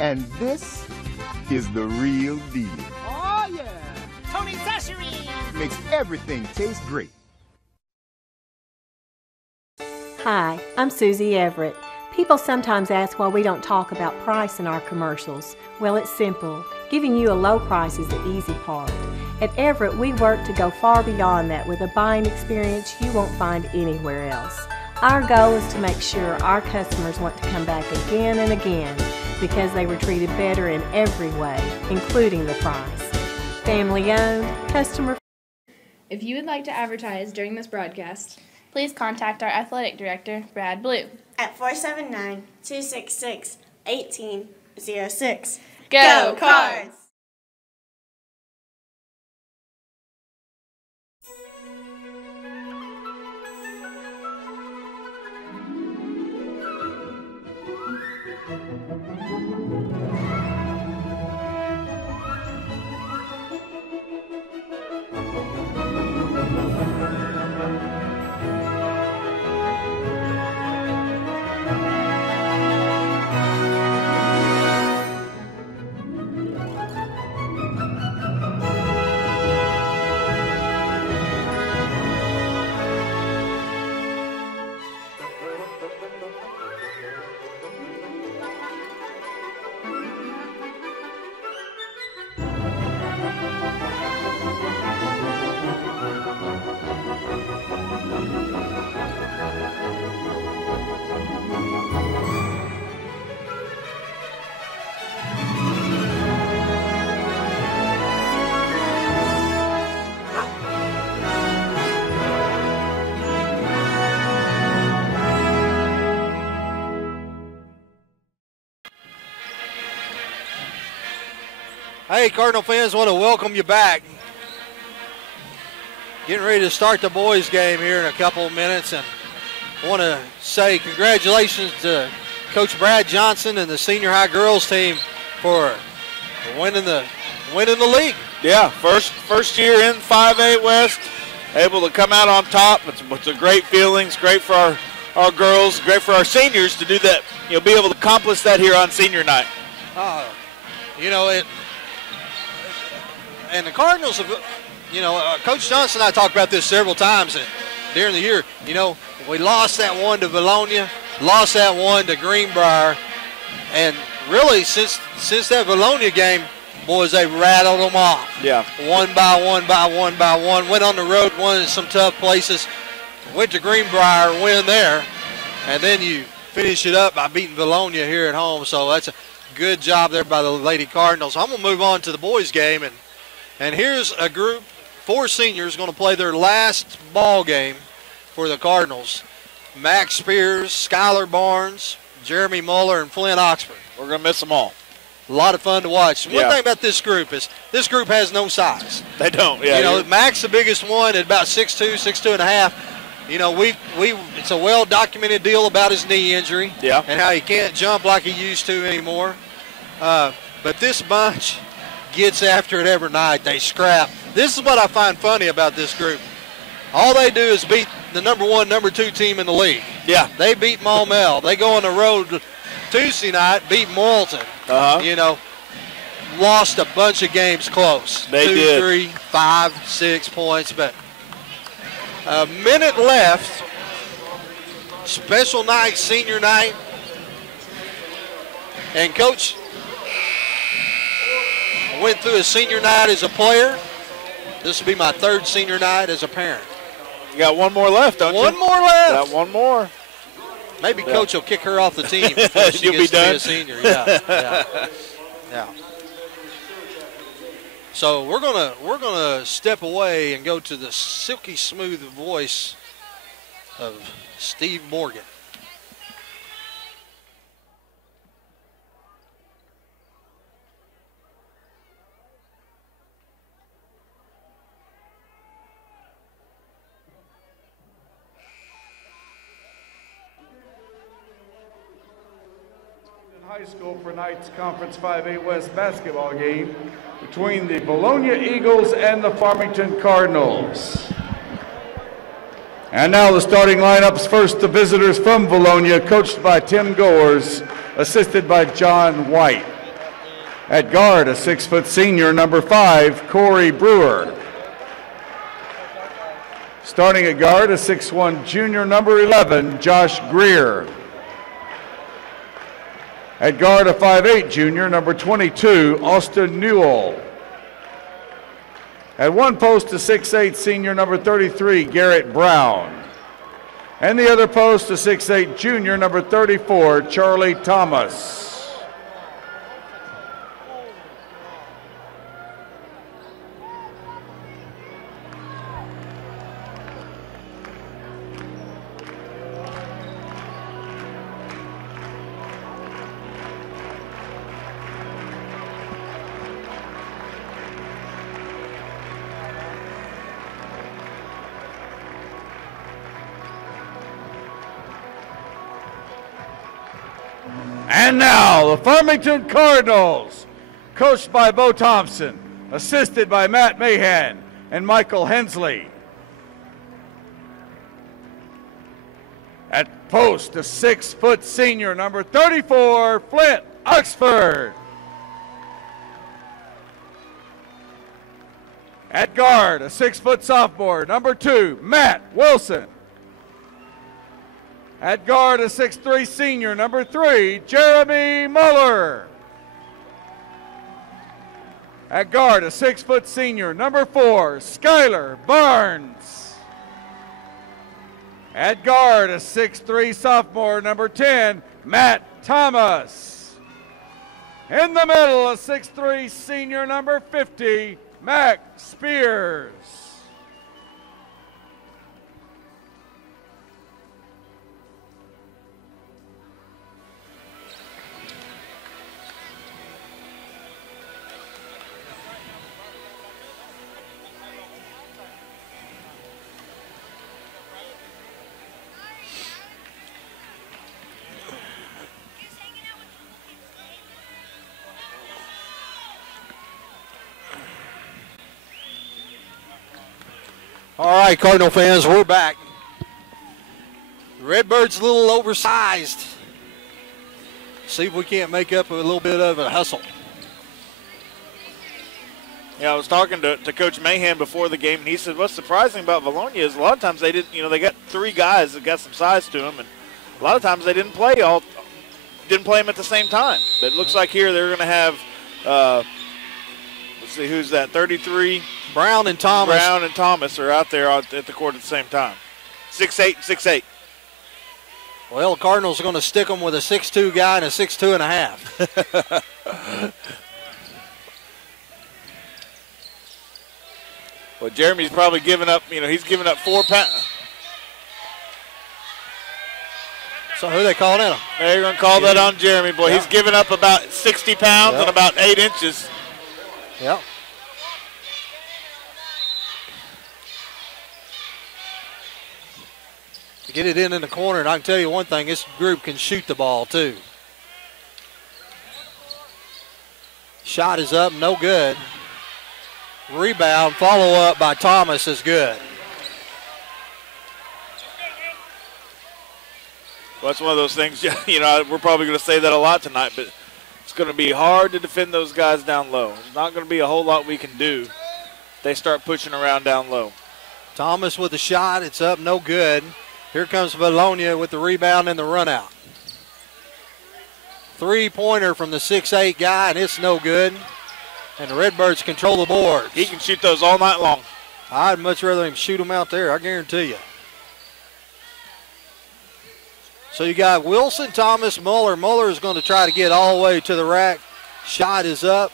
And this is the real deal. Oh, yeah. Tony Chachere's Makes everything taste great. Hi, I'm Susie Everett. People sometimes ask why we don't talk about price in our commercials. Well, it's simple. Giving you a low price is the easy part. At Everett, we work to go far beyond that with a buying experience you won't find anywhere else. Our goal is to make sure our customers want to come back again and again because they were treated better in every way, including the price. Family owned, customer. If you would like to advertise during this broadcast, please contact our athletic director, Brad Blue, at 479-266-1806. Go Cards! Hey, Cardinal fans, want to welcome you back. Getting ready to start the boys game here in a couple of minutes, and I want to say congratulations to Coach Brad Johnson and the senior high girls team for winning the league. Yeah, first year in 5A West, able to come out on top. It's a great feeling. It's great for our girls, great for our seniors to do that. Be able to accomplish that here on senior night. And the Cardinals have, Coach Johnson and I talked about this several times during the year. We lost that one to Vilonia, lost that one to Greenbrier, and really since that Vilonia game, boys, they rattled them off. Yeah. One by one. Went on the road, won in some tough places, went to Greenbrier, win there, and then you finish it up by beating Vilonia here at home. So that's a good job there by the Lady Cardinals. I'm going to move on to the boys game, and here's a group, 4 seniors going to play their last ball game for the Cardinals. Max Spears, Skylar Barnes, Jeremy Muller, and Flynn Oxford. We're going to miss them all. A lot of fun to watch. One thing about this group is this group has no size. They don't. Yeah. Max, the biggest one, at about 6'2", 6'2 and a half. It's a well-documented deal about his knee injury. Yeah. And how he can't jump like he used to anymore. But this bunch gets after it every night. They scrap. This is what I find funny about this group. All they do is beat the number 1, number 2 team in the league. Yeah. They beat Maumelle. They go on the road Tuesday night, beat Morrilton. Lost a bunch of games close. They 2, did. 3, 5, 6 points. But a minute left. Special night, senior night. And Coach went through a senior night as a player. This will be my 3rd senior night as a parent. You got one more left, don't you? One more left. Got one more. Maybe Coach will kick her off the team before she gets to be a senior. Yeah. So we're gonna step away and go to the silky smooth voice of Steve Morgan. High School for tonight's Conference 5A West basketball game between the Vilonia Eagles and the Farmington Cardinals. And now the starting lineups. First, the visitors from Vilonia, coached by Tim Goers, assisted by John White. At guard, a 6-foot senior, number 5, Corey Brewer. Starting at guard, a 6'1 junior, number 11, Josh Greer. At guard, a 5'8 junior, number 22, Austin Newell. At one post, a 6'8 senior, number 33, Garrett Brown. And the other post, a 6'8 junior, number 34, Charlie Thomas. And now, the Farmington Cardinals, coached by Bo Thompson, assisted by Matt Mahan and Michael Hensley. At post, a 6-foot senior, number 34, Flint Oxford. At guard, a 6-foot sophomore, number 2, Matt Wilson. At guard, a 6'3 senior, number 3, Jeremy Muller. At guard, a 6-foot senior, number 4, Skylar Barnes. At guard, a 6'3 sophomore, number 10, Matt Thomas. In the middle, a 6'3 senior, number 50, Mac Spears. All right, Cardinal fans, we're back. The Redbirds a little oversized. See if we can't make up a little bit of a hustle. Yeah, I was talking to Coach Mahan before the game, and he said what's surprising about Vilonia is a lot of times they didn't, they got 3 guys that got some size to them, and a lot of times they didn't play them at the same time. But it looks like here they're going to have, let's see, who's that, 33? Brown and Thomas. Brown and Thomas are out there at the court at the same time. 6'8", 6'8". Well, the Cardinals are going to stick them with a 6'2 guy and a 6'2 and a half. Well, Jeremy's probably giving up, he's giving up 4 pounds. So who are they calling at him? They're going to call that on Jeremy, boy. He's giving up about 60 pounds and about 8 inches. Yep. Get it in the corner, and I can tell you one thing, this group can shoot the ball too. Shot is up, no good. Rebound, follow up by Thomas is good. Well, that's one of those things, we're probably going to say that a lot tonight, but it's going to be hard to defend those guys down low. There's not going to be a whole lot we can do if they start pushing around down low. Thomas with the shot, it's up, no good. Here comes Vilonia with the rebound and the run out. 3-pointer from the 6'8 guy, and it's no good. And the Redbirds control the boards. He can shoot those all night long. I'd much rather him shoot them out there, I guarantee you. So you got Wilson, Thomas, Muller. Muller is going to try to get all the way to the rack. Shot is up,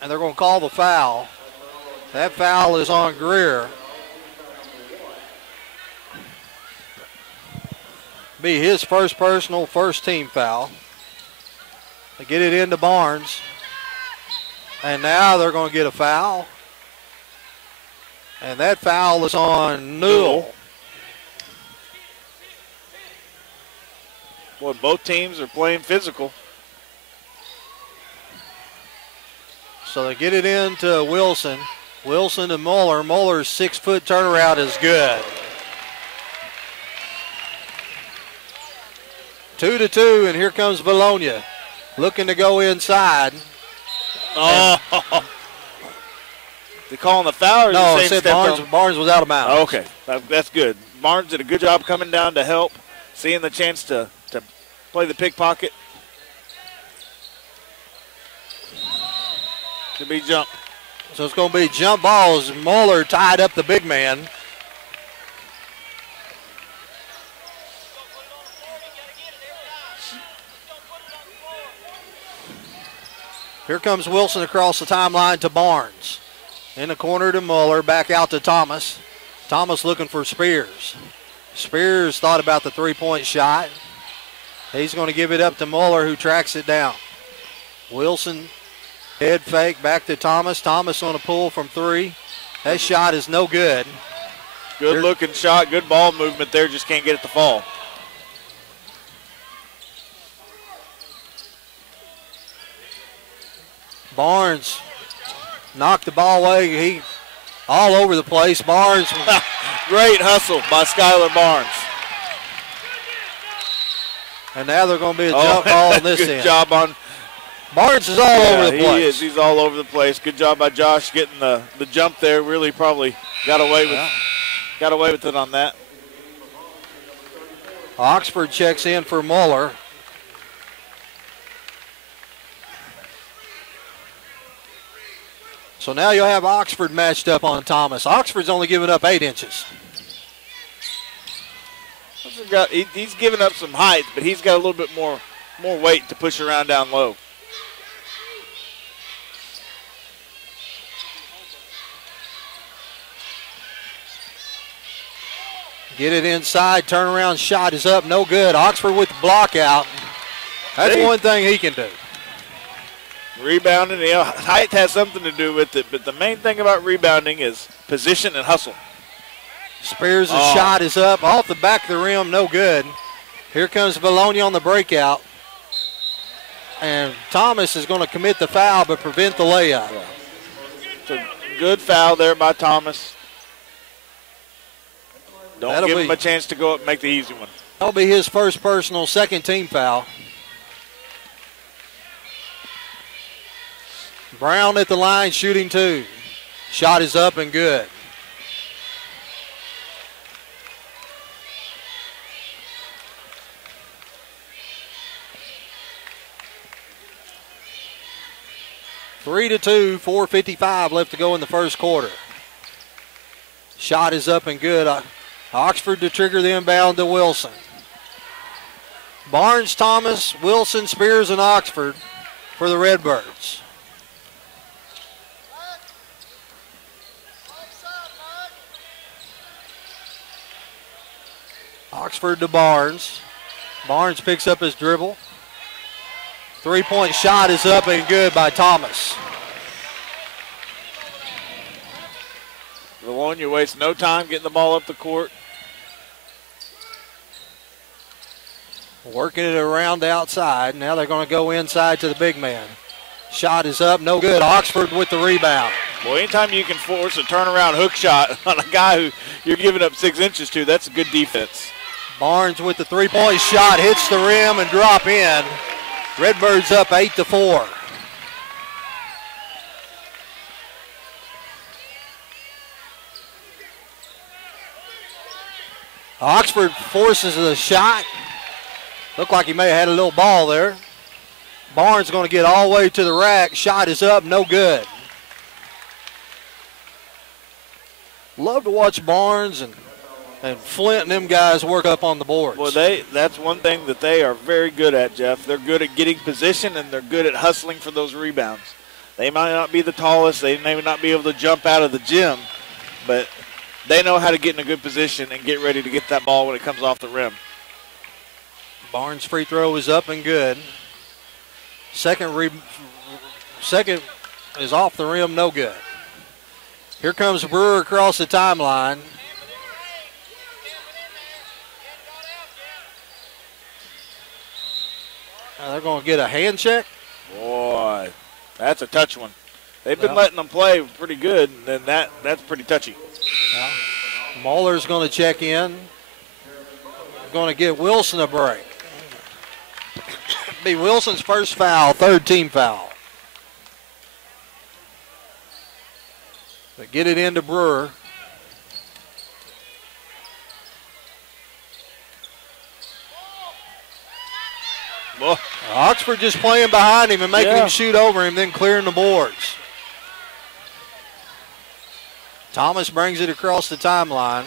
and they're going to call the foul. That foul is on Greer. Be his first personal, first team foul. They get it into Barnes. And now they're going to get a foul. And that foul is on Newell. Boy, both teams are playing physical. So they get it into Wilson. Wilson to Muller. Muller's 6-foot turnaround is good. 2-2, and here comes Vilonia. Looking to go inside. Oh. They calling the foul? Or no, it said Barnes was out of bounds. Oh, okay, that's good. Barnes did a good job coming down to help, seeing the chance to play the pickpocket. To be jump. So it's going to be jump balls. Muller tied up the big man. Here comes Wilson across the timeline to Barnes. In the corner to Muller, back out to Thomas. Thomas looking for Spears. Spears thought about the three-point shot. He's going to give it up to Muller, who tracks it down. Wilson, head fake, back to Thomas. Thomas on a pull from three. That shot is no good. Good-looking shot, good ball movement there, just can't get it to fall. Barnes knocked the ball away. He all over the place. Barnes. Great hustle by Skylar Barnes. And now they're going to be a jump ball on this end. Good job on. Barnes is all over the place. He is. He's all over the place. Good job by Josh getting the jump there. Really probably got away with it on that. Oxford checks in for Muller. So now you'll have Oxford matched up on Thomas. Oxford's only given up 8 inches. He's given up some height, but he's got a little bit more weight to push around down low. Get it inside, turnaround shot is up, no good. Oxford with the block out. That's one thing he can do. Rebounding, height has something to do with it, but the main thing about rebounding is position and hustle. Spears' shot is up off the back of the rim, no good. Here comes Vilonia on the breakout. And Thomas is going to commit the foul but prevent the layup. It's a good foul there by Thomas. Don't give him a chance to go up and make the easy one. That'll be his first personal, second team foul. Brown at the line, shooting 2. Shot is up and good. Three to 2, 4:55 left to go in the first quarter. Shot is up and good. Oxford to trigger the inbound to Wilson. Barnes, Thomas, Wilson, Spears, and Oxford for the Redbirds. Oxford to Barnes. Barnes picks up his dribble. Three-point shot is up and good by Thomas. Vilonia wastes no time getting the ball up the court. Working it around the outside. Now they're going to go inside to the big man. Shot is up, no good. Oxford with the rebound. Well, anytime you can force a turnaround hook shot on a guy who you're giving up 6 inches to, that's a good defense. Barnes with the three-point shot, hits the rim and drop in. Redbirds up 8-4. Oxford forces the shot. Looked like he may have had a little ball there. Barnes going to get all the way to the rack. Shot is up, no good. Love to watch Barnes and Flint and them guys work up on the boards. Well, that's one thing that they are very good at, Jeff. They're good at getting position, and they're good at hustling for those rebounds. They might not be the tallest. They may not be able to jump out of the gym, but they know how to get in a good position and get ready to get that ball when it comes off the rim. Barnes' free throw is up and good. Second is off the rim, no good. Here comes Brewer across the timeline. They're going to get a hand check. Boy, that's a touch one. They've been letting them play pretty good, and then that's pretty touchy. Yeah. Muller's going to check in. Going to give Wilson a break. Be Wilson's first foul, third team foul. But get it into Brewer. Well, Oxford just playing behind him and making him shoot over him, then clearing the boards. Thomas brings it across the timeline.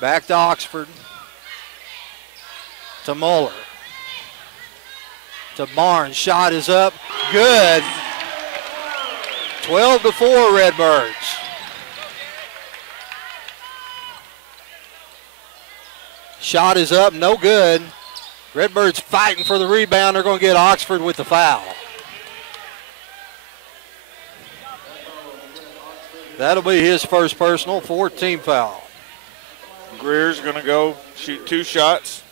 Back to Oxford. To Muller. To Barnes. Shot is up. Good. 12-4 Redbirds. Shot is up. No good. Redbirds fighting for the rebound. They're going to get Oxford with the foul. That'll be his first personal, fourth team foul. Greer's going to go shoot 2 shots.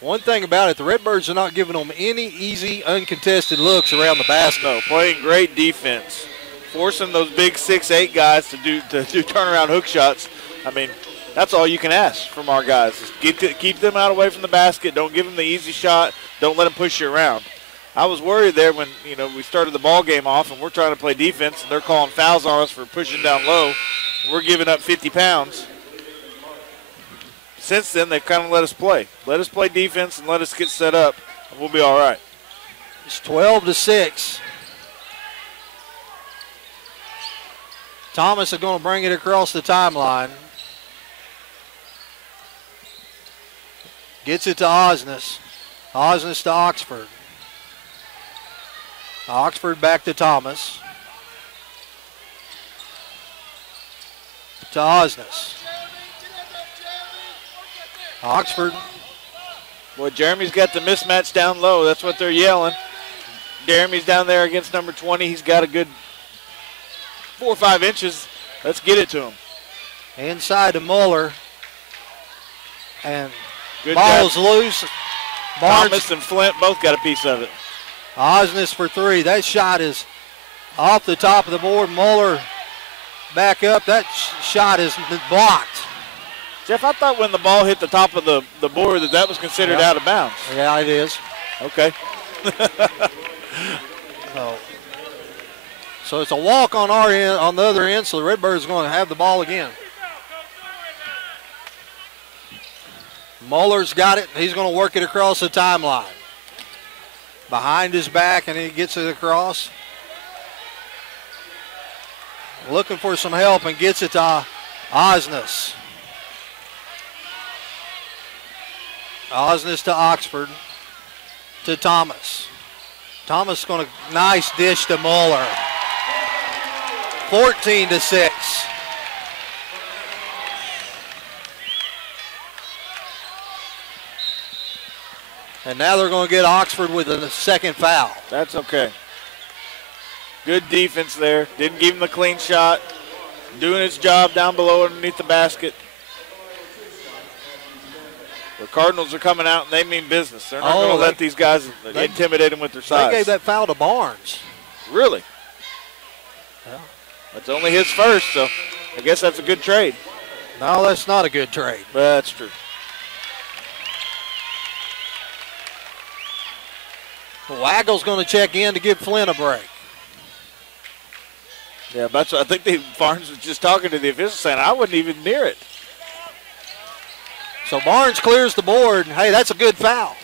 One thing about it, the Redbirds are not giving them any easy, uncontested looks around the basket. No, playing great defense. Forcing those big 6'8" guys to do turnaround hook shots. I mean, that's all you can ask from our guys. Keep them out away from the basket. Don't give them the easy shot. Don't let them push you around. I was worried there when, we started the ball game off and we're trying to play defense and they're calling fouls on us for pushing down low. We're giving up 50 pounds. Since then, they've kind of let us play. Let us play defense and let us get set up, and we'll be all right. It's 12-6. Thomas is going to bring it across the timeline. Gets it to Osnes. Osnes to Oxford. Oxford back to Thomas. To Osnes. Oxford. Boy, Jeremy's got the mismatch down low. That's what they're yelling. Jeremy's down there against number 20. He's got a good 4 or 5 inches. Let's get it to him. Inside to Muller. And good ball's job. loose. Barnes. Thomas and Flint both got a piece of it. Osnes for 3. That shot is off the top of the board. Muller back up. That shot is blocked. Jeff, I thought when the ball hit the top of the board that was considered out of bounds. Yeah, it is. Okay. So it's a walk on our end, on the other end, so the Redbirds are going to have the ball again. Muller's got it. He's going to work it across the timeline. Behind his back, and he gets it across. Looking for some help and gets it to Osnes. Osnes to Oxford. To Thomas. Thomas going to nice dish to Muller. 14-6. And now they're going to get Oxford with a second foul. That's okay. Good defense there. Didn't give him the clean shot. Doing his job down below underneath the basket. The Cardinals are coming out and they mean business. They're not going to let these guys intimidate them with their size. They gave that foul to Barnes. Really? Yeah. That's only his first, so I guess that's a good trade. No, that's not a good trade. That's true. Waggle's going to check in to give Flynn a break. Yeah, that's what I think Barnes was just talking to the official saying, I wasn't even near it. So Barnes clears the board. Hey, that's a good foul.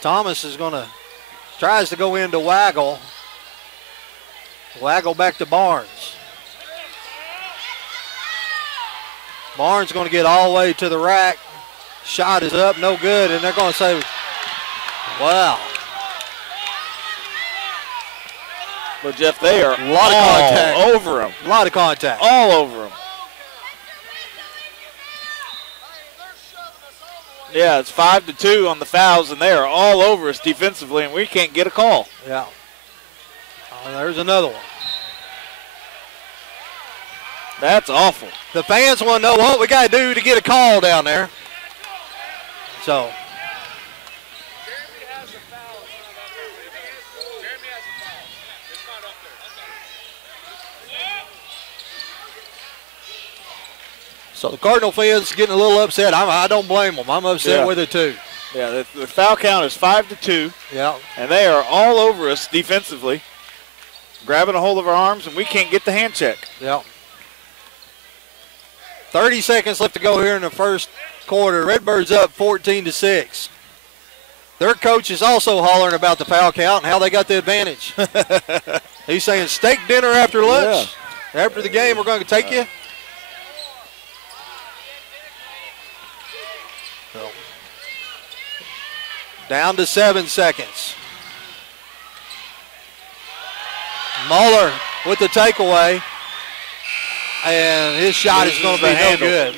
Thomas is tries to go into Waggle. Waggle back to Barnes. Barnes going to get all the way to the rack. Shot is up, no good, and they're going to say, wow. But, Jeff, they are a lot of contact over him. A lot of contact. All over him. Yeah, it's 5-2 on the fouls, and they are all over us defensively, and we can't get a call. Yeah. There's another one. That's awful. The fans want to know what we got to do to get a call down there. So. So the Cardinal fans getting a little upset. I don't blame them. I'm upset with it too. Yeah, the foul count is 5-2. Yeah. And they are all over us defensively, grabbing a hold of our arms, and we can't get the hand check. Yeah. 30 seconds left to go here in the first quarter. Redbirds up 14-6. Their coach is also hollering about the foul count and how they got the advantage. He's saying steak dinner after lunch. Yeah. After the game, we're going to take you. Down to 7 seconds. Muller with the takeaway. And his shot is going to be no good.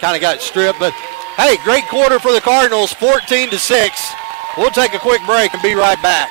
Kind of got stripped, but hey, great quarter for the Cardinals, 14-6. We'll take a quick break and be right back.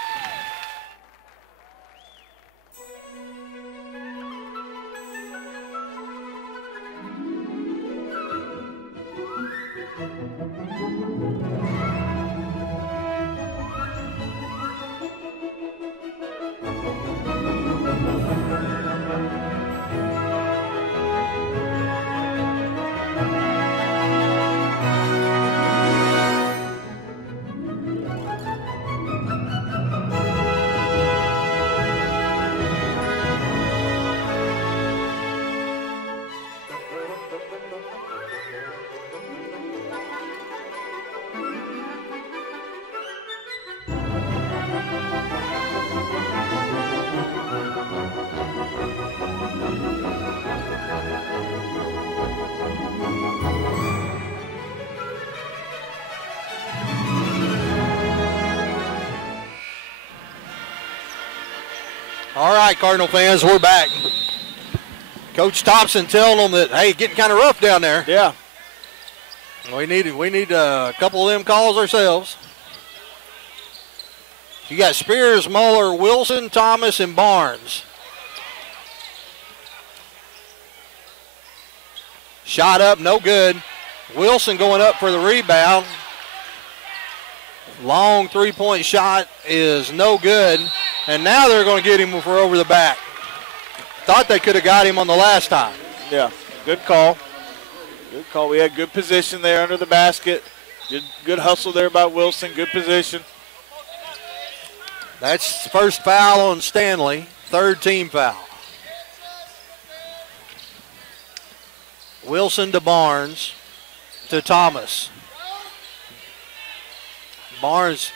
All right, Cardinal fans, we're back. Coach Thompson telling them that, hey, getting kind of rough down there. Yeah. We need a couple of them calls ourselves. You got Spears, Muller, Wilson, Thomas, and Barnes. Shot up, no good. Wilson going up for the rebound. Long three-point shot is no good. And now they're going to get him for over the back. Thought they could have got him on the last time. Yeah, good call. Good call. We had good position there under the basket. Good hustle there by Wilson. Good position. That's the first foul on Stanley. Third team foul. Wilson to Barnes to Thomas. Barnes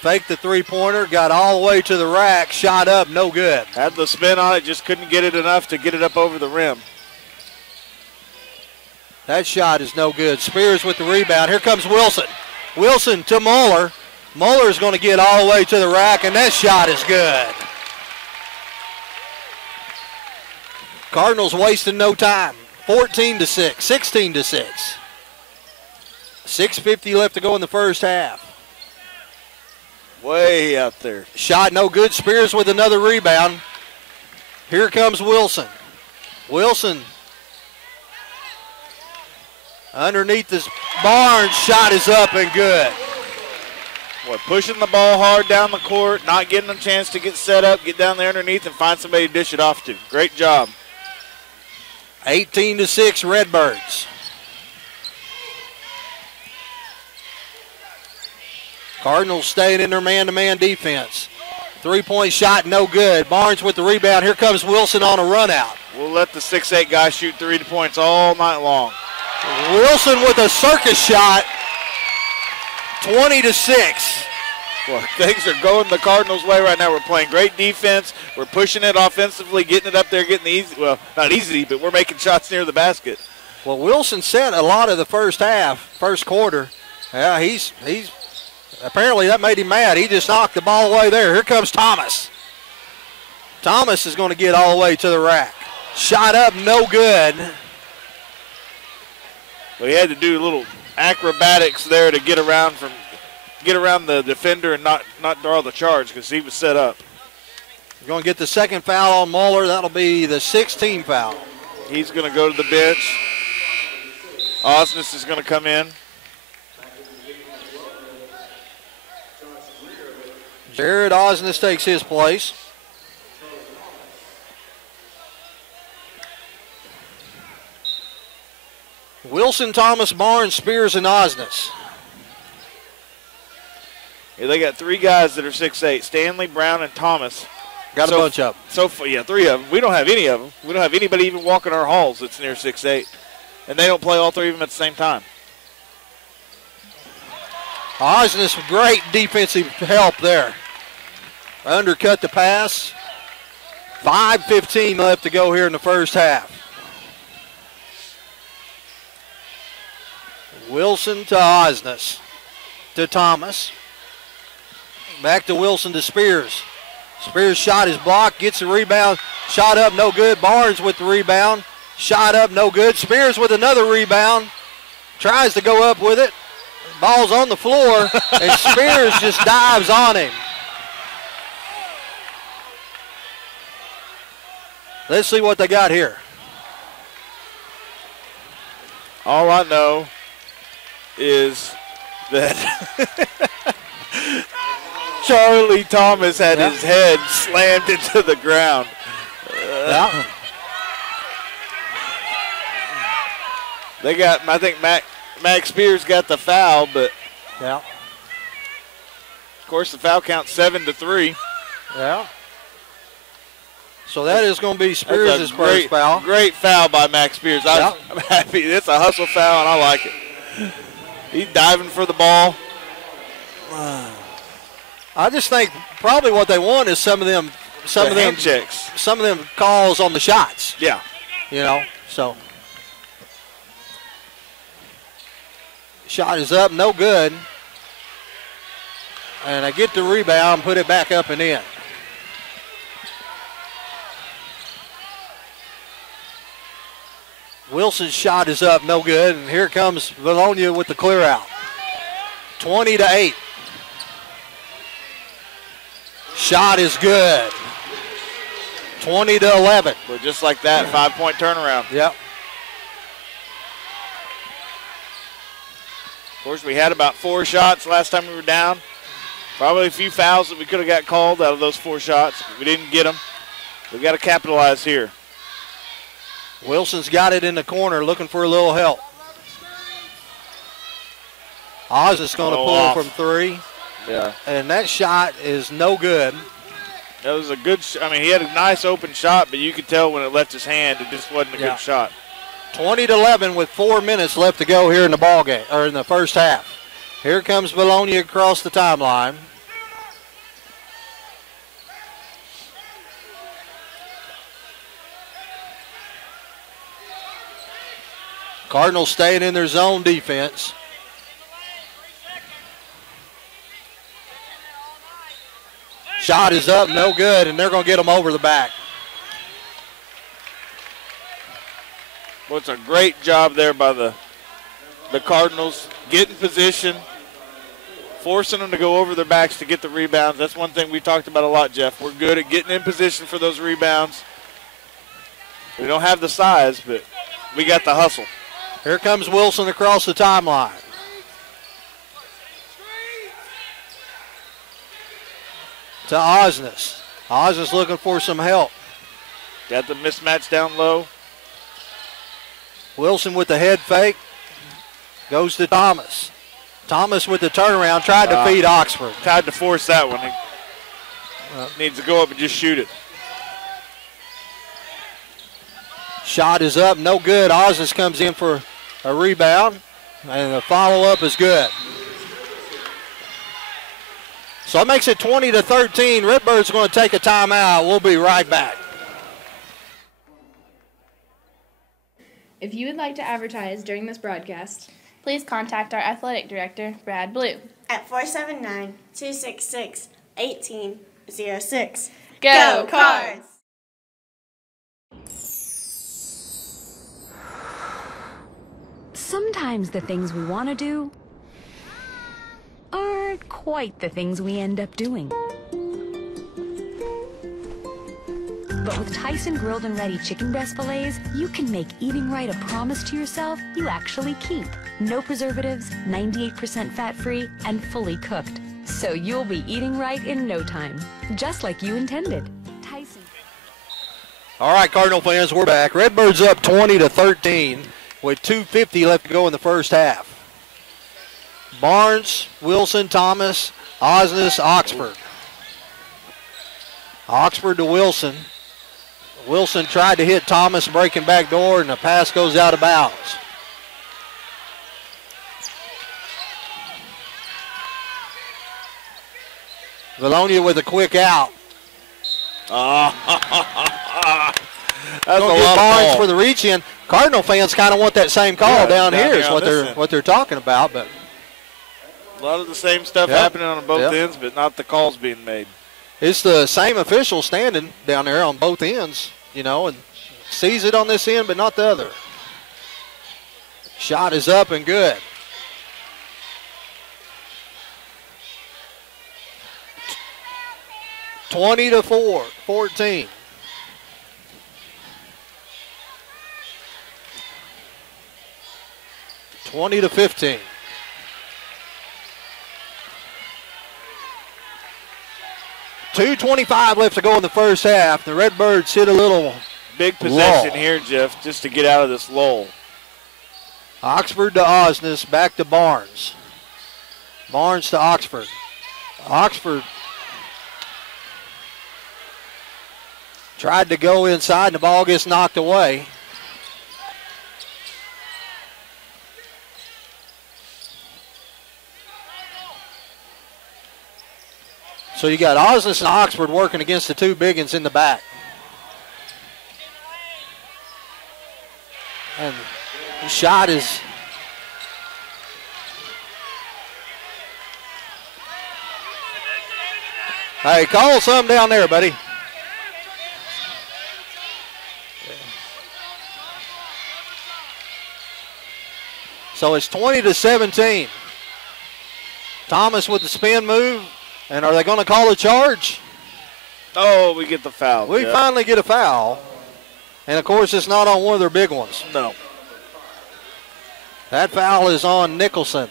faked the three-pointer, got all the way to the rack, shot up, no good. Had the spin on it, just couldn't get it enough to get it up over the rim. That shot is no good. Spears with the rebound. Here comes Wilson. Wilson to Muller. Muller's going to get all the way to the rack, and that shot is good. Cardinals wasting no time. 14-6, 16-6. 6:50 left to go in the first half. Way out there. Shot no good. Spears with another rebound. Here comes Wilson. Wilson underneath this. Barnes shot is up and good. Boy, pushing the ball hard down the court, not getting them a chance to get set up, get down there underneath and find somebody to dish it off to. Great job. 18-6 Redbirds. Cardinals staying in their man-to-man defense. Three-point shot, no good. Barnes with the rebound. Here comes Wilson on a run-out. We'll let the 6'8 guy shoot 3 points all night long. Wilson with a circus shot. 20-6. Well, things are going the Cardinals' way right now. We're playing great defense. We're pushing it offensively, getting it up there, getting the easy. Well, not easy, but we're making shots near the basket. Well, Wilson set a lot of the first half, first quarter. Yeah, he's apparently that made him mad. He just knocked the ball away there. Here comes Thomas. Thomas is going to get all the way to the rack. Shot up, no good. Well, he had to do a little acrobatics there to get around the defender and not draw the charge because he was set up. You're going to get the second foul on Muller. That'll be the 16th foul. He's going to go to the bench. Osnes is going to come in. Jared Osnes takes his place. Wilson, Thomas, Barnes, Spears, and Osnes. Yeah, they got 3 guys that are 6'8", Stanley, Brown, and Thomas. Got a bunch of them. So far, yeah, 3 of them. We don't have any of them. We don't have anybody even walking our halls that's near 6'8", and they don't play all 3 of them at the same time. Osnes, great defensive help there. Undercut the pass. 5:15 left to go here in the first half. Wilson to Osnes. To Thomas. Back to Wilson to Spears. Spears' shot is blocked, gets the rebound. Shot up, no good. Barnes with the rebound. Shot up, no good. Spears with another rebound. Tries to go up with it. Ball's on the floor, and Spears just dives on him. Let's see what they got here. All I know is that Charlie Thomas had his head slammed into the ground. They got, I think Max Spears got the foul, but of course the foul count's 7-3. Yeah. So that is going to be Spears' first foul. Great foul by Max Spears. I'm happy. It's a hustle foul, and I like it. He's diving for the ball. I just think probably what they want is some of them checks. Some of them calls on the shots. Yeah. You know, so. Shot is up, no good. And I get the rebound, put it back up and in. Wilson's shot is up, no good. And here comes Vilonia with the clear out. 20-8. Shot is good. 20-11. But just like that, 5-point turnaround. Yep. Of course, we had about 4 shots last time we were down. Probably a few fouls that we could have got called out of those 4 shots. We didn't get them. We've got to capitalize here. Wilson's got it in the corner, looking for a little help. Oz is going to pull from 3. Yeah. And that shot is no good. That was a good I mean, he had a nice open shot, but you could tell when it left his hand, it just wasn't a good shot. 20-11 with 4 minutes left to go here in the ball game, or in the first half. Here comes Vilonia across the timeline. Cardinals staying in their zone defense. Shot is up, no good, and they're going to get them over the back. Well, it's a great job there by the Cardinals. Getting position, forcing them to go over their backs to get the rebounds. That's one thing we talked about a lot, Jeff. We're good at getting in position for those rebounds. We don't have the size, but we got the hustle. Here comes Wilson across the timeline. To Osnes. Osnes looking for some help. Got the mismatch down low. Wilson with the head fake. Goes to Thomas. Thomas with the turnaround. Tried to feed Oxford. Tried to force that one. He needs to go up and just shoot it. Shot is up. No good. Osnes comes in for a rebound. And the follow-up is good. So it makes it 20-13. Redbirds are going to take a timeout. We'll be right back. If you would like to advertise during this broadcast, please contact our athletic director, Brad Blue, at 479-266-1806. Go Cards! Sometimes the things we want to do aren't quite the things we end up doing. But with Tyson grilled and ready chicken breast fillets, you can make eating right a promise to yourself you actually keep. No preservatives, 98% fat-free, and fully cooked. So you'll be eating right in no time, just like you intended. Tyson. All right, Cardinal fans, we're back. Redbirds up 20-13 with 2:50 left to go in the first half. Barnes, Wilson, Thomas, Osnes, Oxford. Oxford to Wilson. Wilson tried to hit Thomas, breaking back door, and the pass goes out of bounds. Vilonia with a quick out. That's Gonna a get lot of Barnes ball. for the reach in. Cardinal fans kind of want that same call down here is on what this they're end. what they're talking about, but A lot of the same stuff Yep. happening on both Yep. ends, but not the calls being made. it's the same official standing down there on both ends, you know, and sees it on this end but not the other. Shot is up and good. (20-4, 14). (20-15). .225 left to go in the first half. The Redbirds hit a little Big possession lull. here, Jeff, just to get out of this lull. Oxford to Osnes, back to Barnes. Barnes to Oxford. Oxford tried to go inside, and the ball gets knocked away. So you got Osnes and Oxford working against the two big uns in the back. And the shot is hey, call some down there, buddy. So it's 20-17. Thomas with the spin move. And are they going to call a charge? Oh, we get the foul. We Jeff. finally get a foul. And, of course, it's not on one of their big ones. No. That foul is on Nicholson.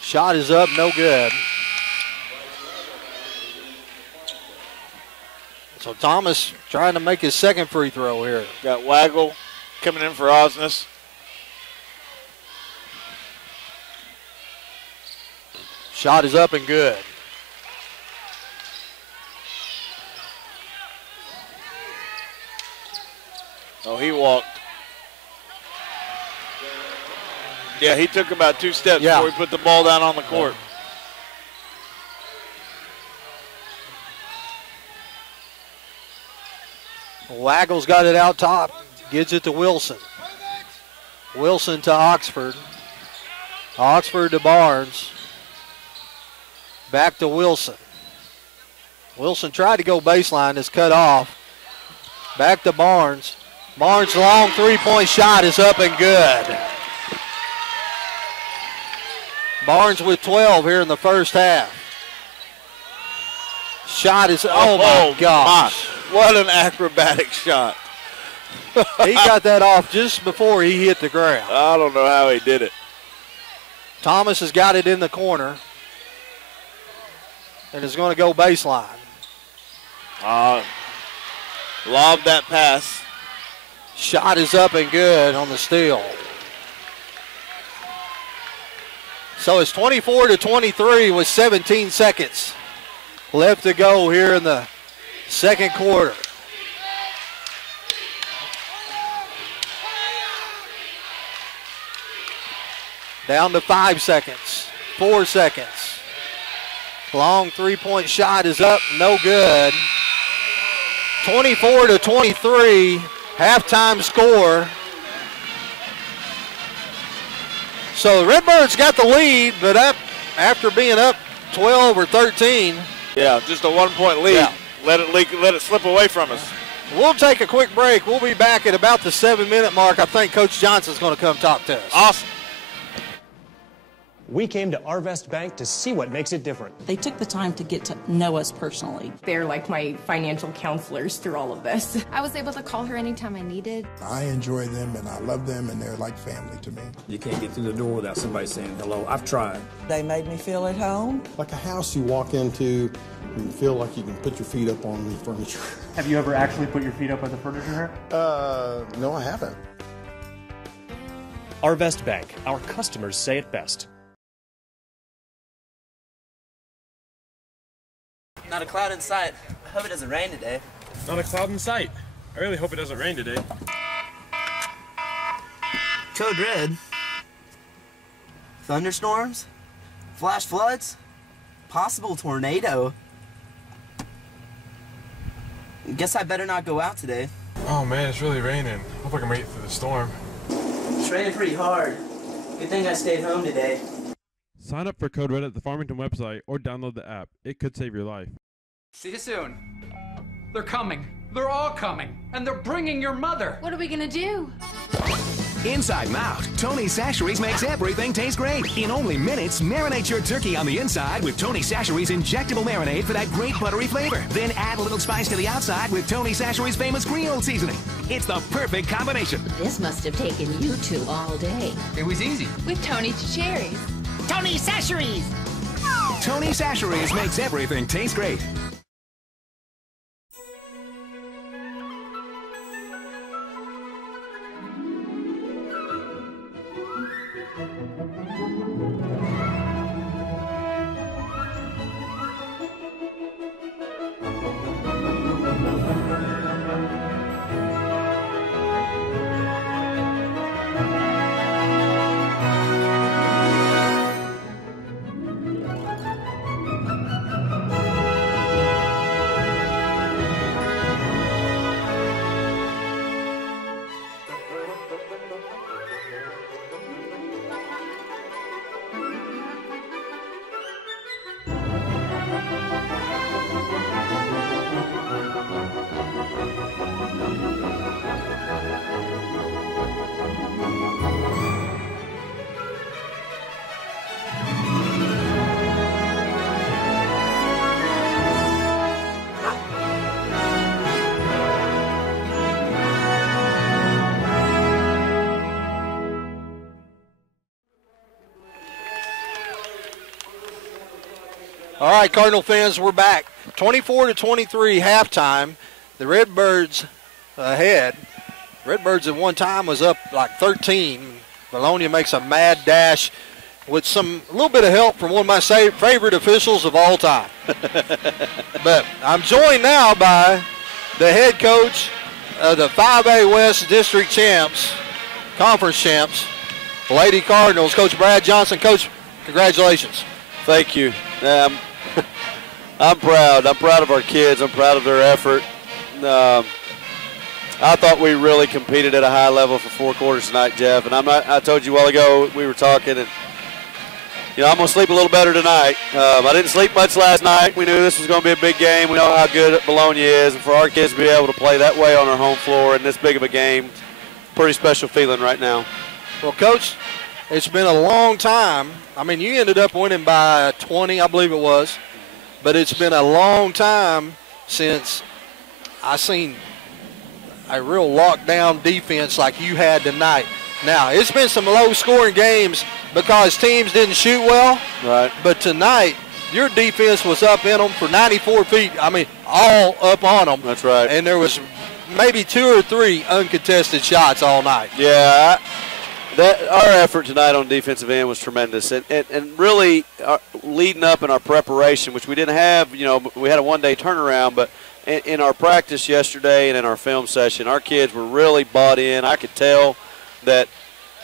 Shot is up, no good. So Thomas trying to make his second free throw here. Got Waggle coming in for Osnes. Shot is up and good. Oh, he walked. Yeah, he took about 2 steps before he put the ball down on the court. Waggle's got it out top. Gives it to Wilson. Wilson to Oxford. Oxford to Barnes. Back to Wilson. Wilson tried to go baseline. It's cut off. Back to Barnes. Barnes' long three-point shot is up and good. Barnes with 12 here in the first half. Shot is, oh my gosh. What an acrobatic shot. He got that off just before he hit the ground. I don't know how he did it. Thomas has got it in the corner and is going to go baseline. Lobbed that pass. Shot is up and good on the steal. So it's 24-23 with 17 seconds left to go here in the second quarter. Down to 5 seconds, 4 seconds. Long three-point shot is up, no good. 24-23, halftime score. So the Redbirds got the lead, but after being up 12 or 13. Yeah, just a 1-point lead. Yeah. Let it slip away from us. We'll take a quick break. We'll be back at about the 7-minute mark. I think Coach Johnson's going to come talk to us. Awesome. We came to Arvest Bank to see what makes it different. They took the time to get to know us personally. They're like my financial counselors through all of this. I was able to call her anytime I needed. I enjoy them and I love them and they're like family to me. You can't get through the door without somebody saying hello. I've tried. They made me feel at home. Like a house you walk into and you feel like you can put your feet up on the furniture. Have you ever actually put your feet up on the furniture? No, I haven't. Arvest Bank. Our customers say it best. Not a cloud in sight. I hope it doesn't rain today. Not a cloud in sight. I really hope it doesn't rain today. Code red. Thunderstorms? Flash floods? Possible tornado? Guess I better not go out today. Oh man, it's really raining. Hope I can make it through the storm. It's raining pretty hard. Good thing I stayed home today. Sign up for Code Red at the Farmington website or download the app. It could save your life. See you soon. They're coming. They're all coming. And they're bringing your mother. What are we gonna do? Inside Mouth, Tony Sacheries makes everything taste great. In only minutes, marinate your turkey on the inside with Tony Sacheries injectable marinade for that great buttery flavor. Then add a little spice to the outside with Tony Sacheries' famous Creole seasoning. It's the perfect combination. This must have taken you two all day. It was easy. With Tony Cherries. Tony Sacheries! Tony Sacheries makes everything taste great. All right, Cardinal fans, we're back. 24-23 halftime. The Redbirds ahead. Redbirds at one time was up like 13. Vilonia makes a mad dash with a little bit of help from one of my favorite officials of all time. But I'm joined now by the head coach of the 5A West District champs, conference champs, Lady Cardinals, Coach Brad Johnson. Coach, congratulations. Thank you. I'm proud. I'm proud of our kids. I'm proud of their effort. I thought we really competed at a high level for 4 quarters tonight, Jeff. And I told you a while ago we were talking, and I'm going to sleep a little better tonight. I didn't sleep much last night. We knew this was going to be a big game. We know how good Vilonia is, and for our kids to be able to play that way on our home floor in this big of a game, pretty special feeling right now. Well, Coach, it's been a long time. I mean, you ended up winning by 20, I believe it was. But it's been a long time since I seen a real lockdown defense like you had tonight. Now, it's been some low-scoring games because teams didn't shoot well. Right. But tonight, your defense was up in them for 94 feet. I mean, all up on them. That's right. And there was maybe 2 or 3 uncontested shots all night. Yeah, our effort tonight on defensive end was tremendous, and really leading up in our preparation, which we didn't have. We had a one-day turnaround, but in our practice yesterday and in our film session, our kids were really bought in. I could tell that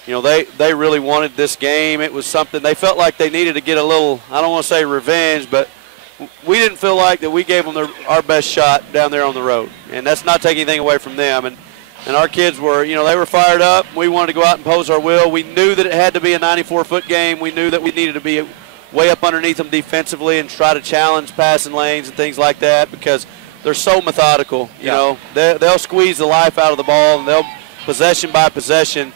they really wanted this game. It was something they felt like they needed to get a little, I don't want to say revenge, but we didn't feel like that we gave them our best shot down there on the road, and that's not taking anything away from them. And our kids were, they were fired up. We wanted to go out and impose our will. We knew that it had to be a 94-foot game. We knew that we needed to be way up underneath them defensively and try to challenge passing lanes and things like that because they're so methodical. They'll squeeze the life out of the ball, and they'll possession by possession.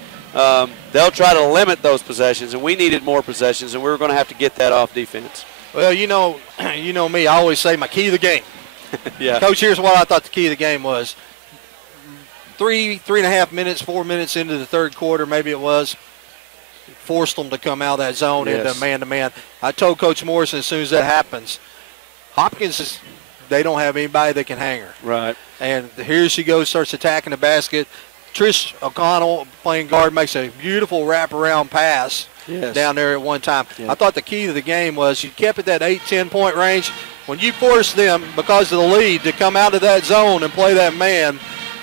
they'll try to limit those possessions, and we needed more possessions, and we were going to have to get that off defense. Well, you know me. I always say my key to the game. Yeah. Coach, here's what I thought the key of the game was. 3.5 minutes, 4 minutes into the third quarter, maybe it was, forced them to come out of that zone into man-to-man. I told Coach Morrison as soon as that happens, Hopkins, they don't have anybody that can hang her. Right. And here she goes, starts attacking the basket. Trish O'Connell, playing guard, makes a beautiful wraparound pass down there at one time. Yeah. I thought the key to the game was you kept it that 8-10 point range. When you forced them, because of the lead, to come out of that zone and play that man,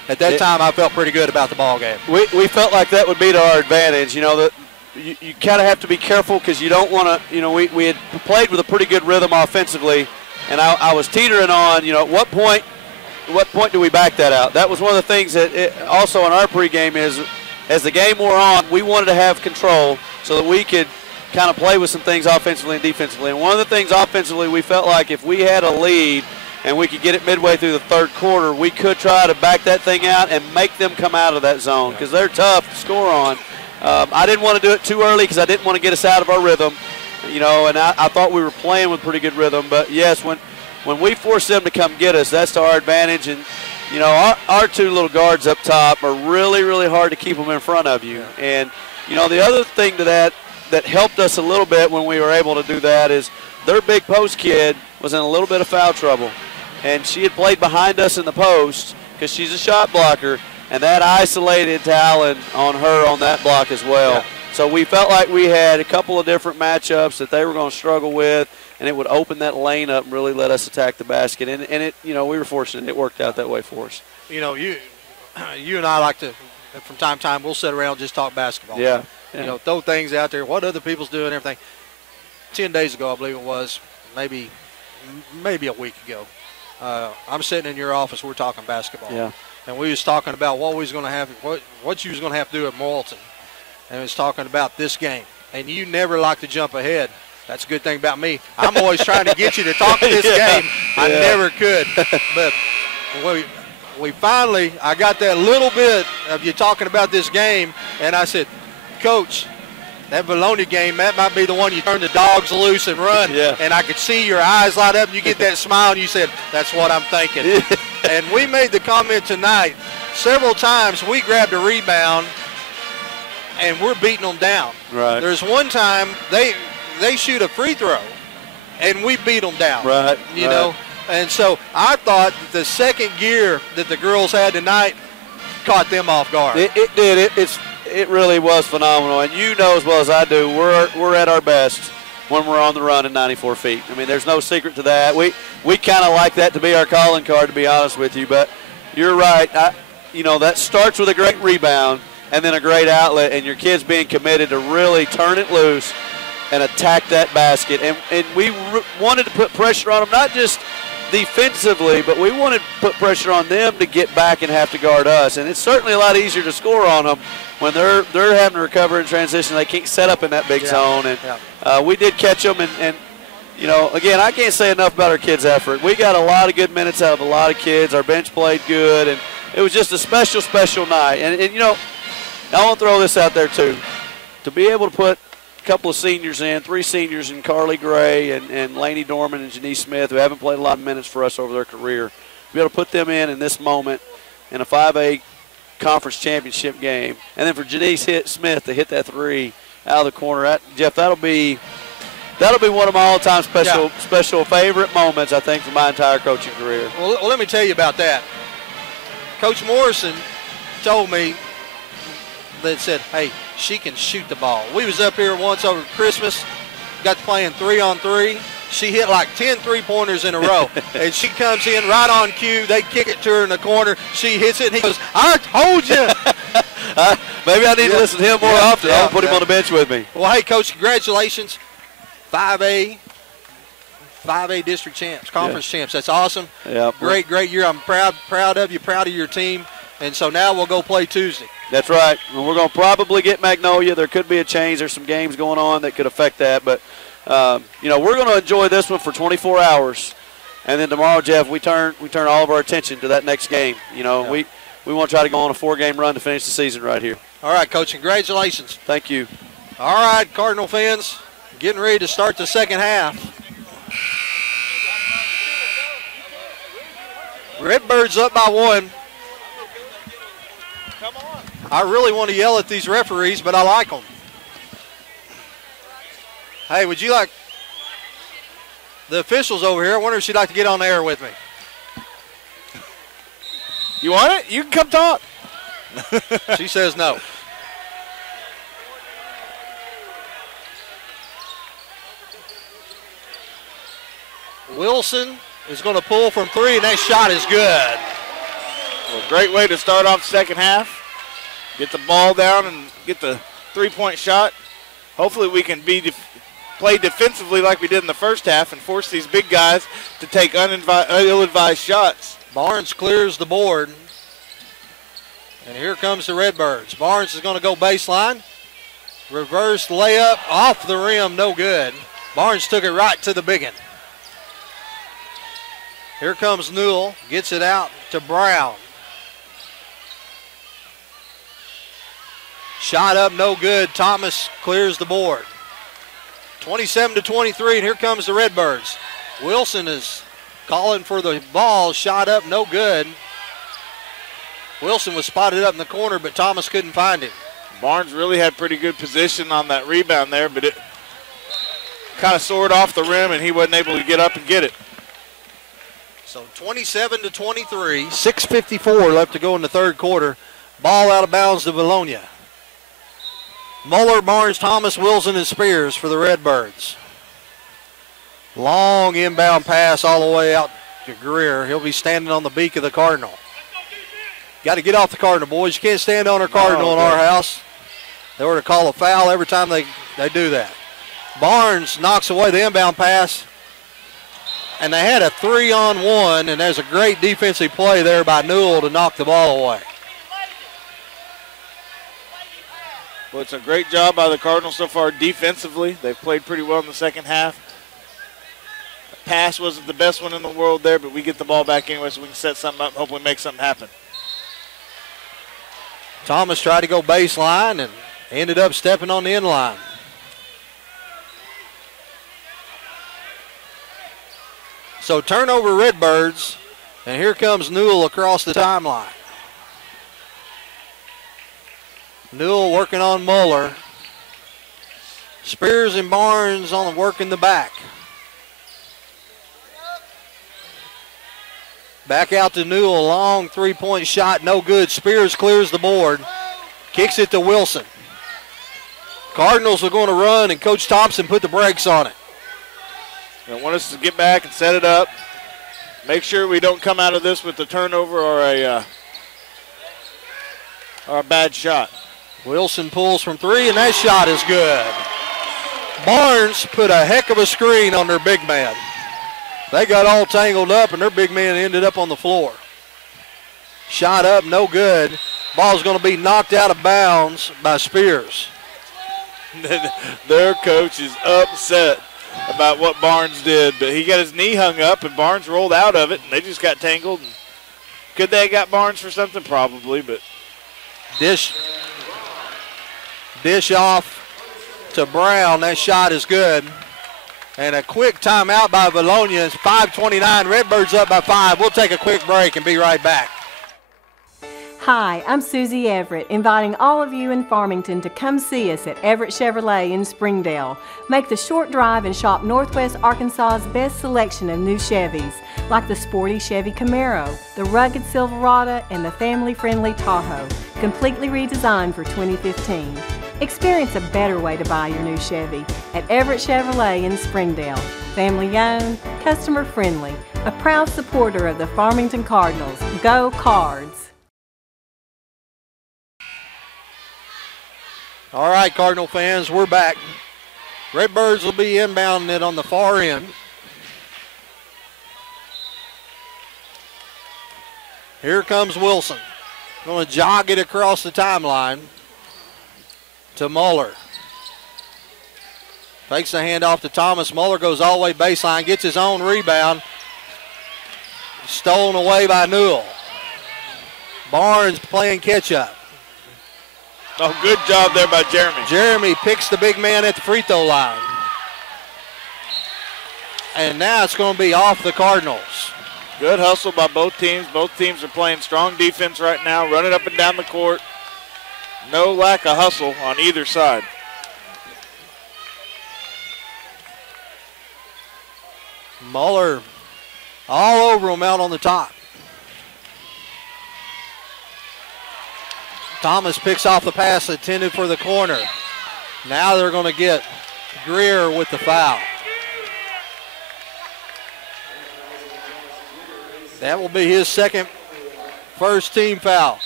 at that time I felt pretty good about the ball game. We felt like that would be to our advantage. You know, you kind of have to be careful because you don't want to, you know, we had played with a pretty good rhythm offensively, and I was teetering on, you know, at what point do we back that out? That was one of the things that also in our pregame is, as the game wore on, we wanted to have control so that we could kind of play with some things offensively and defensively. And one of the things offensively, we felt like if we had a lead and we could get it midway through the third quarter, we could try to back that thing out and make them come out of that zone because they're tough to score on. I didn't want to do it too early because I didn't want to get us out of our rhythm, you know, and I thought we were playing with pretty good rhythm. But, yes, when we force them to come get us, that's to our advantage. And, you know, our two little guards up top are really, really hard to keep them in front of you. And, you know, the other thing to that helped us a little bit when we were able to do that is their big post kid was in a little bit of foul trouble. And she had played behind us in the post because she's a shot blocker, and that isolated Talon on her on that block as well. Yeah. So we felt like we had a couple of different matchups that they were going to struggle with, and it would open that lane up and really let us attack the basket. And it, you know, we were fortunate. It worked out that way for us. You know, you and I like to, from time to time, we'll sit around and just talk basketball. Yeah. You know, throw things out there, what other people's doing, everything. 10 days ago, I believe it was, maybe a week ago, I'm sitting in your office, we're talking basketball. Yeah. And we was talking about what we was going to have, what you was going to have to do at Morrilton. And we was talking about this game. And you never like to jump ahead. That's a good thing about me. I'm always trying to get you to talk this game. I never could. But we finally, I got that little bit of you talking about this game, and I said, Coach, that Vilonia game, that might be the one you turn the dogs loose and run. Yeah. And I could see your eyes light up, and you get that smile, and you said, that's what I'm thinking. And we made the comment tonight, several times we grabbed a rebound, and we're beating them down. Right. There's one time they shoot a free throw, and we beat them down. Right. You know? And so I thought that the second gear that the girls had tonight caught them off guard. It did. It really was phenomenal. And you know as well as I do, we're at our best when we're on the run at 94 feet. I mean, there's no secret to that. We kind of like that to be our calling card, to be honest with you. But you're right. You know, that starts with a great rebound and then a great outlet, and your kids being committed to really turn it loose and attack that basket. And we wanted to put pressure on them, not just defensively, but we wanted to put pressure on them to get back and have to guard us. And it's certainly a lot easier to score on them when they're having to recover in transition. They can't set up in that big zone. And we did catch them. And, you know, again, I can't say enough about our kids' effort. We got a lot of good minutes out of a lot of kids. Our bench played good. And it was just a special, special night. And you know, I want to throw this out there, too. To be able to put a couple of seniors in, 3 seniors in Carly Gray and Lainey Dorman and Janice Smith, who haven't played a lot of minutes for us over their career, to be able to put them in this moment in a 5A conference championship game, and then for Janice Smith to hit that 3 out of the corner, Jeff, that'll be one of my all-time special favorite moments, I think, for my entire coaching career. Well, let me tell you about that. Coach Morrison told me that said, hey, she can shoot the ball. We was up here once over Christmas, got to playing 3-on-3. She hit like 10 3-pointers in a row. And she comes in right on cue. They kick it to her in the corner. She hits it, and he goes, I told you. Maybe I need to listen to him more often. I'll put him on the bench with me. Well, hey, Coach, congratulations. 5A district champs, conference champs. That's awesome. Yep. Great year. I'm proud of you, proud of your team. And so now we'll go play Tuesday. That's right. And we're going to probably get Magnolia. There could be a change. There's some games going on that could affect that. But, you know, we're going to enjoy this one for 24 hours. And then tomorrow, Jeff, we turn all of our attention to that next game. You know, we want to try to go on a 4-game run to finish the season right here. All right, Coach, congratulations. Thank you. All right, Cardinal fans, getting ready to start the second half. Redbirds up by 1. I really want to yell at these referees, but I like them. Hey, would you like the officials over here? I wonder if she'd like to get on the air with me. You want it? You can come talk. She says no. Wilson is going to pull from 3, and that shot is good. Well, great way to start off the second half. Get the ball down and get the three-point shot. Hopefully we can play defensively like we did in the first half and force these big guys to take ill-advised shots. Barnes clears the board. And here comes the Redbirds. Barnes is going to go baseline. Reverse layup off the rim, no good. Barnes took it right to the biggin. Here comes Newell, gets it out to Brown. Shot up, no good. Thomas clears the board. 27-23, and here comes the Redbirds. Wilson is calling for the ball. Shot up, no good. Wilson was spotted up in the corner, but Thomas couldn't find him. Barnes really had pretty good position on that rebound there, but it kind of soared off the rim, and he wasn't able to get up and get it. So 27-23, 6:54 left to go in the third quarter. Ball out of bounds to Vilonia. Muller, Barnes, Thomas, Wilson, and Spears for the Redbirds. Long inbound pass all the way out to Greer. He'll be standing on the beak of the Cardinal. Got to get off the Cardinal, boys. You can't stand on our Cardinal in our house. They were to call a foul every time they do that. Barnes knocks away the inbound pass. And they had a 3-on-1, and there's a great defensive play there by Newell to knock the ball away. Well, it's a great job by the Cardinals so far defensively. They've played pretty well in the second half. The pass wasn't the best one in the world there, but we get the ball back anyway so we can set something up and hopefully make something happen. Thomas tried to go baseline and ended up stepping on the end line. So turnover Redbirds, and here comes Newell across the timeline. Newell working on Muller. Spears and Barnes on working the back. Back out to Newell, long three-point shot, no good. Spears clears the board, kicks it to Wilson. Cardinals are going to run, and Coach Thompson put the brakes on it. They want us to get back and set it up. Make sure we don't come out of this with a turnover or a bad shot. Wilson pulls from 3, and that shot is good. Barnes put a heck of a screen on their big man. They got all tangled up, and their big man ended up on the floor. Shot up, no good. Ball's going to be knocked out of bounds by Spears. Their coach is upset about what Barnes did, but he got his knee hung up, and Barnes rolled out of it, and they just got tangled. And could they have got Barnes for something? Probably, but. Dish off to Brown. That shot is good. And a quick timeout by Vilonia. It's 5:29. Redbirds up by 5. We'll take a quick break and be right back. Hi, I'm Susie Everett, inviting all of you in Farmington to come see us at Everett Chevrolet in Springdale. Make the short drive and shop Northwest Arkansas's best selection of new Chevys, like the sporty Chevy Camaro, the rugged Silverado, and the family-friendly Tahoe, completely redesigned for 2015. Experience a better way to buy your new Chevy at Everett Chevrolet in Springdale. Family-owned, customer-friendly, a proud supporter of the Farmington Cardinals. Go Cards! All right, Cardinal fans, we're back. Redbirds will be inbounding it on the far end. Here comes Wilson. Going to jog it across the timeline to Muller. Takes the handoff to Thomas. Muller goes all the way baseline, gets his own rebound. Stolen away by Newell. Barnes playing catch-up. Oh, good job there by Jeremy. Jeremy picks the big man at the free throw line. And now it's going to be off the Cardinals. Good hustle by both teams. Both teams are playing strong defense right now, running up and down the court. No lack of hustle on either side. Muller all over him out on the top. Thomas picks off the pass intended for the corner. Now they're going to get Greer with the foul. That will be his first team foul.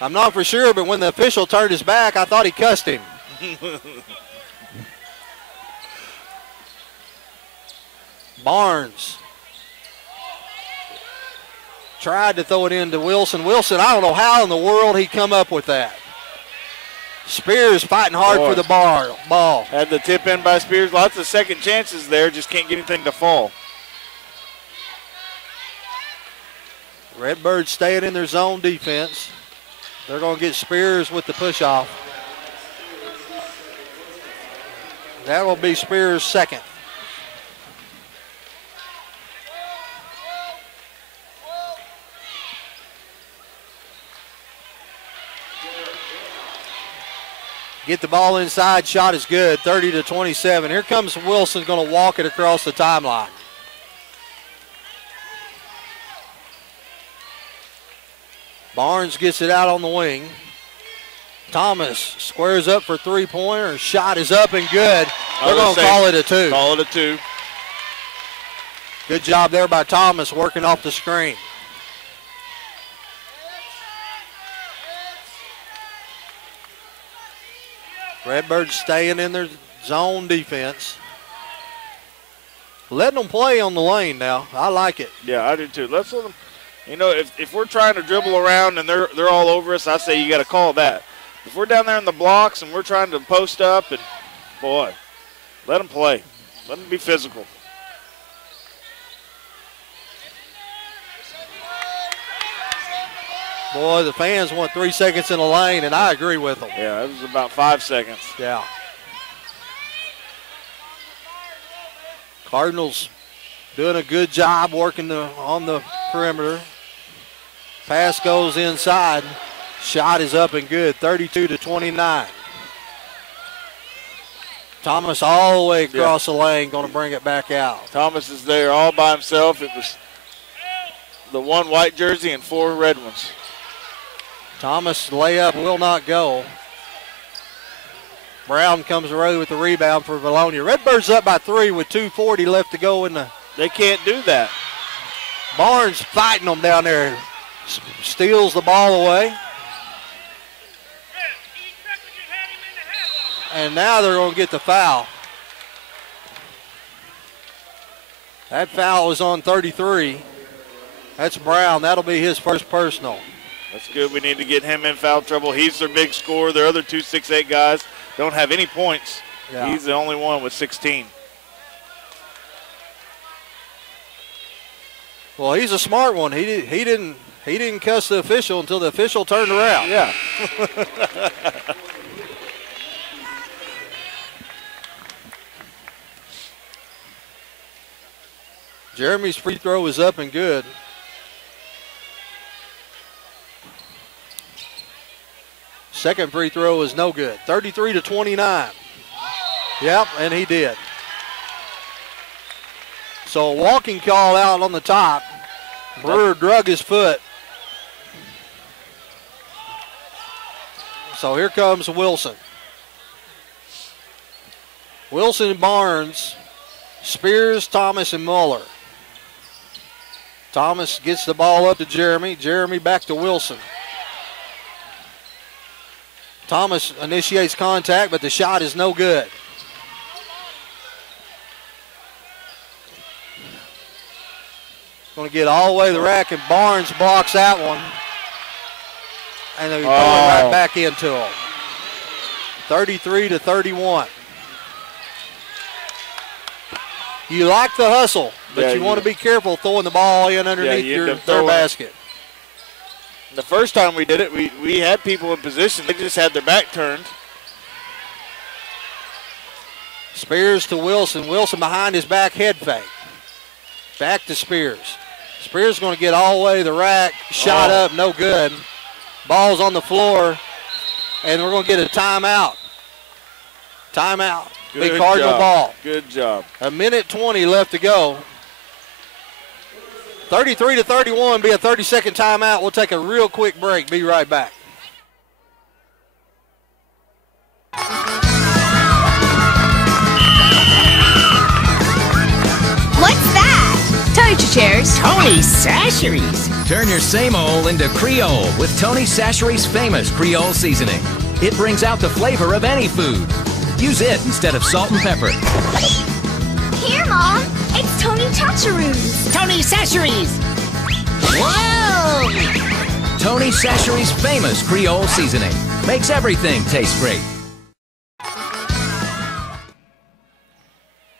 I'm not for sure, but when the official turned his back, I thought he cussed him. Barnes tried to throw it into Wilson. Wilson, I don't know how in the world he come up with that. Spears fighting hard for the ball. Had the tip in by Spears. Lots of second chances there. Just can't get anything to fall. Redbirds staying in their zone defense. They're going to get Spears with the push-off. That will be Spears' second. Get the ball inside, shot is good, 30-27. Here comes Wilson, going to walk it across the timeline. Barnes gets it out on the wing. Thomas squares up for three-pointer. Shot is up and good. They're going to call it a two. Call it a two. Good job there by Thomas working off the screen. Redbirds staying in their zone defense. Letting them play on the lane now. I like it. Yeah, I do too. Let's let them. You know, if we're trying to dribble around and they're all over us, I say you got to call that. If we're down there in the blocks and we're trying to post up, and boy, let them play. Let them be physical. Boy, the fans want 3 seconds in the lane, and I agree with them. Yeah, it was about 5 seconds. Yeah. Cardinals doing a good job working on the perimeter. Pass goes inside. Shot is up and good, 32-29. Thomas all the way across the lane, going to bring it back out. Thomas is there all by himself. It was the one white jersey and 4 red ones. Thomas layup will not go. Brown comes away with the rebound for Vilonia. Redbirds up by 3 with 2:40 left to go in the. They can't do that. Barnes fighting them down there. Steals the ball away. And now they're going to get the foul. That foul is on 33. That's Brown. That'll be his first personal. That's good. We need to get him in foul trouble. He's their big scorer. Their other 2 6'8" guys don't have any points. Yeah. He's the only one with 16. Well, he's a smart one. He didn't cuss the official until the official turned around. Yeah. Jeremy's free throw is up and good. Second free throw is no good. 33-29. Yep, and he did. So a walking call out on the top. Brewer drug his foot. So here comes Wilson. Wilson, Barnes, Spears, Thomas, and Muller. Thomas gets the ball up to Jeremy. Jeremy back to Wilson. Thomas initiates contact, but the shot is no good. Going to get all the way to the rack, and Barnes blocks that one. And they're going right back into him. 33-31. You like the hustle, but you want to be careful throwing the ball in underneath their basket. The first time we did it, we had people in position. They just had their back turned. Spears to Wilson. Wilson behind his back head fake. Back to Spears. Spears going to get all the way to the rack. Shot up, no good. Ball's on the floor, and we're going to get a timeout. Timeout. Big Cardinal ball. Good job. A minute 20 left to go. 33-31, be a 30-second timeout. We'll take a real quick break. Be right back. What's that? Tony Chairs. Tony Sasheries. Turn your same old into Creole with Tony Sasheries' famous Creole seasoning. It brings out the flavor of any food. Use it instead of salt and pepper. Here, Mom. It's Tony Chacharoos. Tony Sasheries. Whoa! Tony Sasheries' famous Creole seasoning makes everything taste great.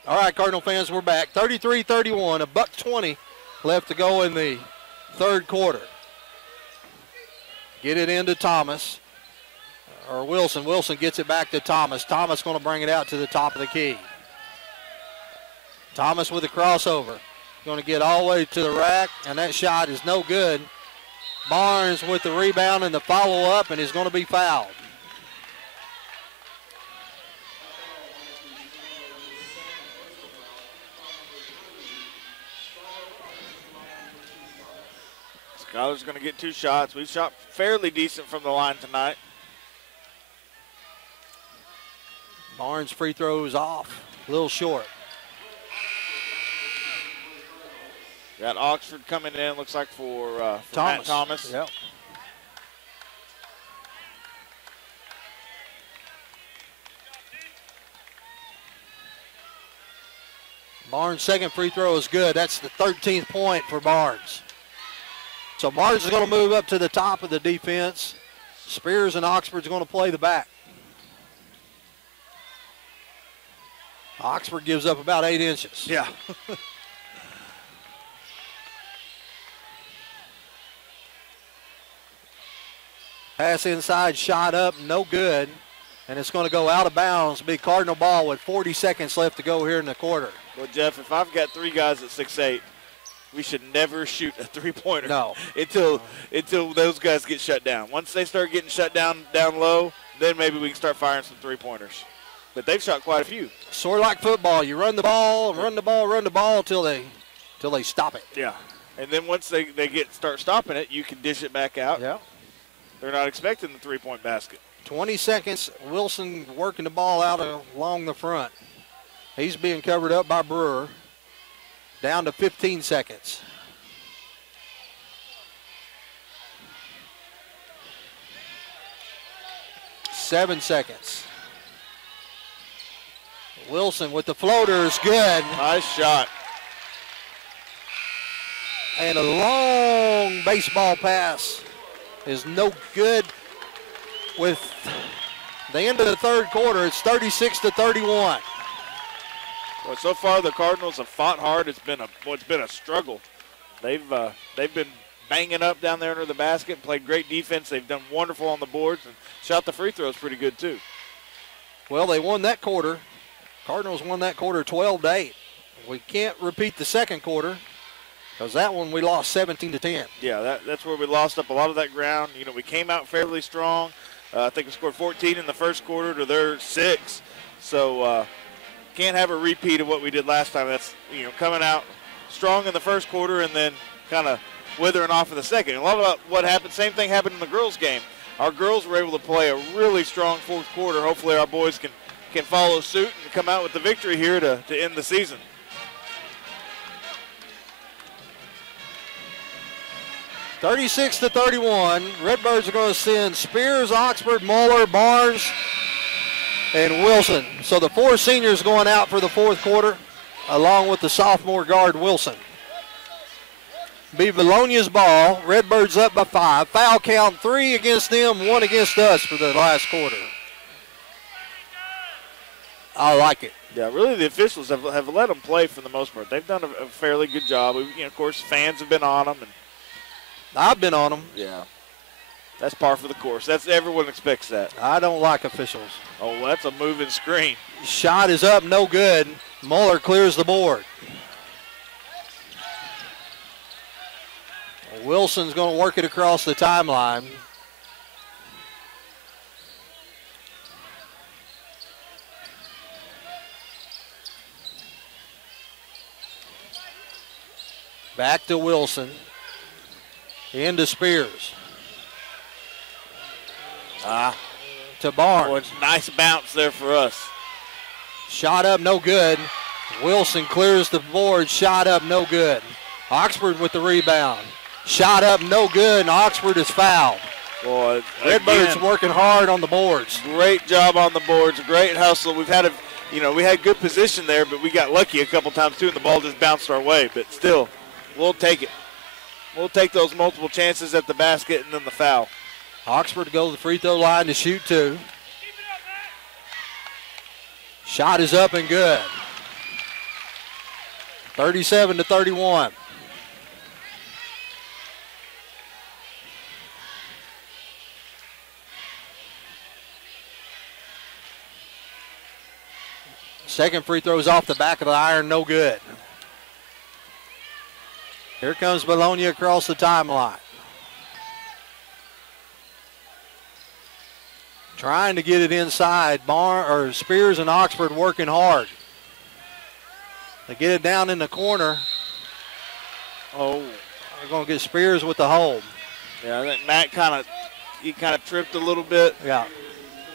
All right, Cardinal fans, we're back. 33-31, $1:20 left to go in the third quarter. Get it into Thomas, or Wilson. Wilson gets it back to Thomas. Thomas going to bring it out to the top of the key. Thomas with a crossover. Going to get all the way to the rack, and that shot is no good. Barnes with the rebound and the follow-up, and is going to be fouled. Skyler's going to get 2 shots. We've shot fairly decent from the line tonight. Barnes free throws off, a little short. Got Oxford coming in, looks like for Thomas. Matt Thomas. Yep. Barnes' second free throw is good. That's the 13th point for Barnes. So Barnes is going to move up to the top of the defense. Spears and Oxford's going to play the back. Oxford gives up about 8 inches. Yeah. Pass inside, shot up, no good. And it's going to go out of bounds. Big Cardinal ball with 40 seconds left to go here in the quarter. Well, Jeff, if I've got 3 guys at 6'8", we should never shoot a three-pointer. No. Until those guys get shut down. Once they start getting shut down low, then maybe we can start firing some three-pointers. But they've shot quite a few. Sort of like football. You run the ball till they stop it. Yeah. And then once they start stopping it, you can dish it back out. Yeah. They're not expecting the three-point basket. 20 seconds. Wilson working the ball out along the front. He's being covered up by Brewer. Down to 15 seconds. Seven seconds. Wilson with the floater is good. Nice shot. And a long baseball pass is no good. With the end of the third quarter, it's 36-31. Well, so far the Cardinals have fought hard. It's been a struggle. They've been banging up down there under the basket, played great defense. They've done wonderful on the boards and shot the free throws pretty good too. Well, they won that quarter. Cardinals won that quarter 12-8. We can't repeat the second quarter because that one we lost 17-10. Yeah, that's where we lost up a lot of that ground. You know, we came out fairly strong. I think we scored 14 in the first quarter to their 6. So can't have a repeat of what we did last time. That's, you know, coming out strong in the first quarter and then kind of withering off in the second. A lot of what happened, same thing happened in the girls' game. Our girls were able to play a really strong fourth quarter. Hopefully our boys can follow suit and come out with the victory here to end the season. (36-31). Redbirds are going to send Spears, Oxford, Muller, Barnes, and Wilson. So the 4 seniors going out for the fourth quarter, along with the sophomore guard Wilson. Be Vilonia's ball. Redbirds up by 5. Foul count 3 against them, 1 against us for the last quarter. I like it. Yeah, really the officials have let them play for the most part. They've done a fairly good job. Of course, fans have been on them. And I've been on them. Yeah. That's par for the course. That's everyone expects that. I don't like officials. Oh, that's a moving screen. Shot is up, no good. Mueller clears the board. Wilson's going to work it across the timeline. Back to Wilson. Into Spears. To Barnes. Boy, nice bounce there for us. Shot up, no good. Wilson clears the board. Shot up, no good. Oxford with the rebound. Shot up, no good, and Oxford is fouled. Boy, Redbirds working hard on the boards. Great job on the boards. Great hustle. We had good position there, but we got lucky a couple times too, and the ball just bounced our way. But still, we'll take it. We'll take those multiple chances at the basket and then the foul. Oxford to go to the free throw line to shoot two. Shot is up and good. 37-31. Second free throw is off the back of the iron, no good. Here comes Vilonia across the timeline. Trying to get it inside. Spears and Oxford working hard. They get it down in the corner. Oh, they're going to get Spears with the hold. Yeah, I think Matt kind of tripped a little bit. Yeah.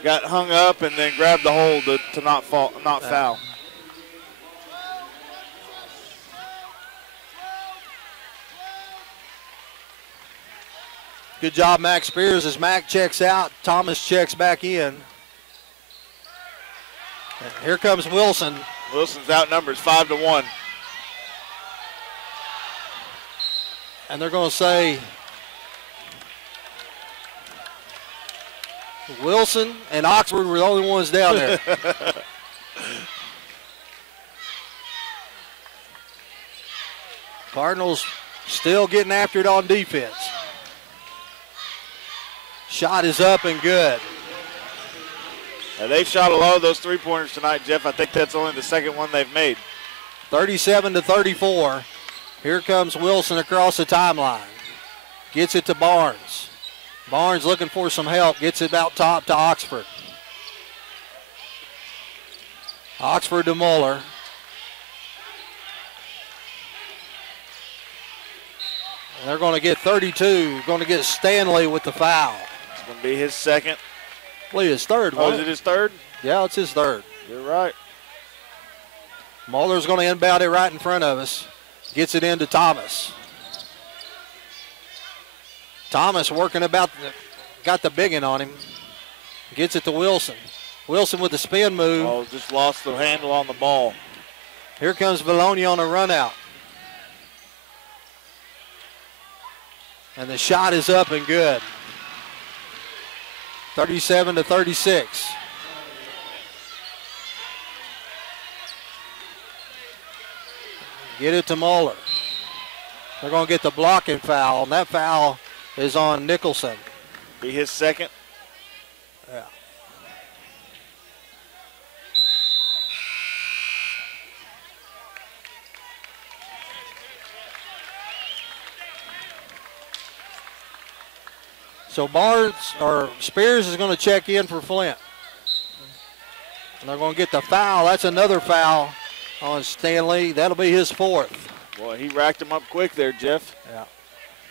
Got hung up and then grabbed the hold to not foul. Good job, Max Spears, as Mac checks out. Thomas checks back in. And here comes Wilson. Wilson's outnumbered 5-1. And they're going to say Wilson and Oxford were the only ones down there. Cardinals still getting after it on defense. Shot is up and good. Now they've shot a lot of those three-pointers tonight, Jeff. I think that's only the second one they've made. 37-34. Here comes Wilson across the timeline. Gets it to Barnes. Barnes looking for some help. Gets it out top to Oxford. Oxford to Mueller. And they're going to get 32. Going to get Stanley with the foul. It's going to be his second. I believe his third. Oh, is it his third? Yeah, it's his third. You're right. Mueller's going to inbound it right in front of us. Gets it into Thomas. Thomas working got the biggin on him. Gets it to Wilson. Wilson with the spin move. Oh, just lost the handle on the ball. Here comes Vilonia on a run out. And the shot is up and good. 37-36. Get it to Mueller. They're going to get the blocking foul, and that foul is on Nicholson. Be his second. Yeah. So Spears is going to check in for Flint. And they're going to get the foul. That's another foul on Stanley. That'll be his fourth. Boy, he racked him up quick there, Jeff. Yeah.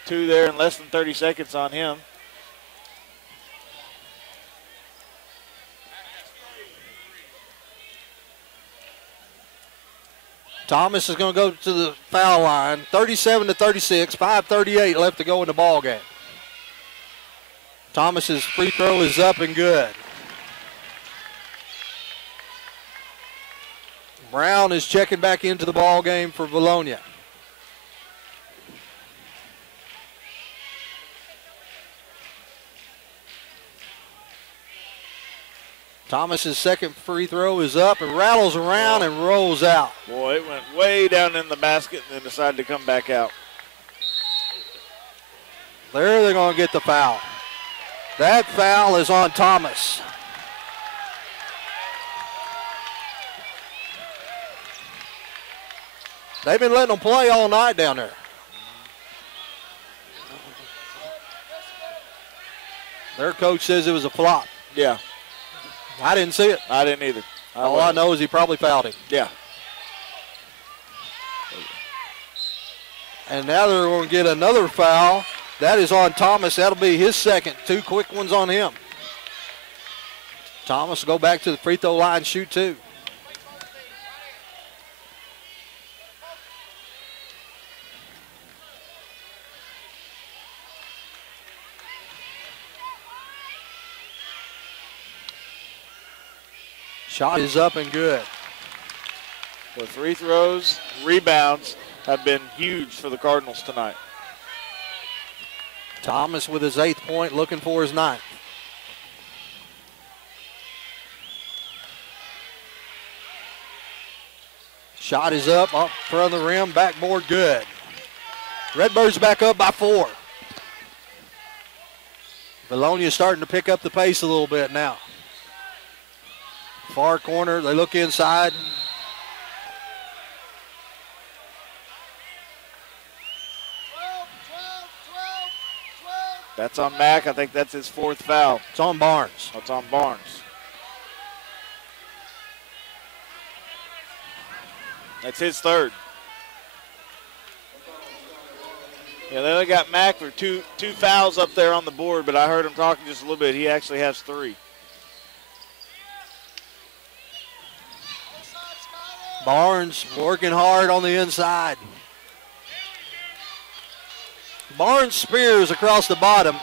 2 there in less than 30 seconds on him. Thomas is going to go to the foul line. 37-36, 5:38 left to go in the ball game. Thomas's free throw is up and good. Brown is checking back into the ball game for Vilonia. Thomas's second free throw is up and rattles around and rolls out. Boy, it went way down in the basket and then decided to come back out. There they're going to get the foul. That foul is on Thomas. They've been letting them play all night down there. Their coach says it was a flop. Yeah. I didn't see it. I didn't either. All I know is he probably fouled him. Yeah. And now they're going to get another foul. That is on Thomas. That'll be his second. 2 quick ones on him. Thomas will go back to the free throw line, shoot 2. Shot is up and good. The free throws, rebounds have been huge for the Cardinals tonight. Thomas with his 8th point, looking for his 9th. Shot is up front of the rim, backboard good. Redbirds back up by 4. Vilonia starting to pick up the pace a little bit now. Far corner, they look inside. That's on Mack. I think that's his 4th foul. It's on Barnes. It's on Barnes. That's his 3rd. Yeah, they only got Mack for two fouls up there on the board, but I heard him talking just a little bit. He actually has 3. Barnes working hard on the inside. Barnes Spears across the bottom.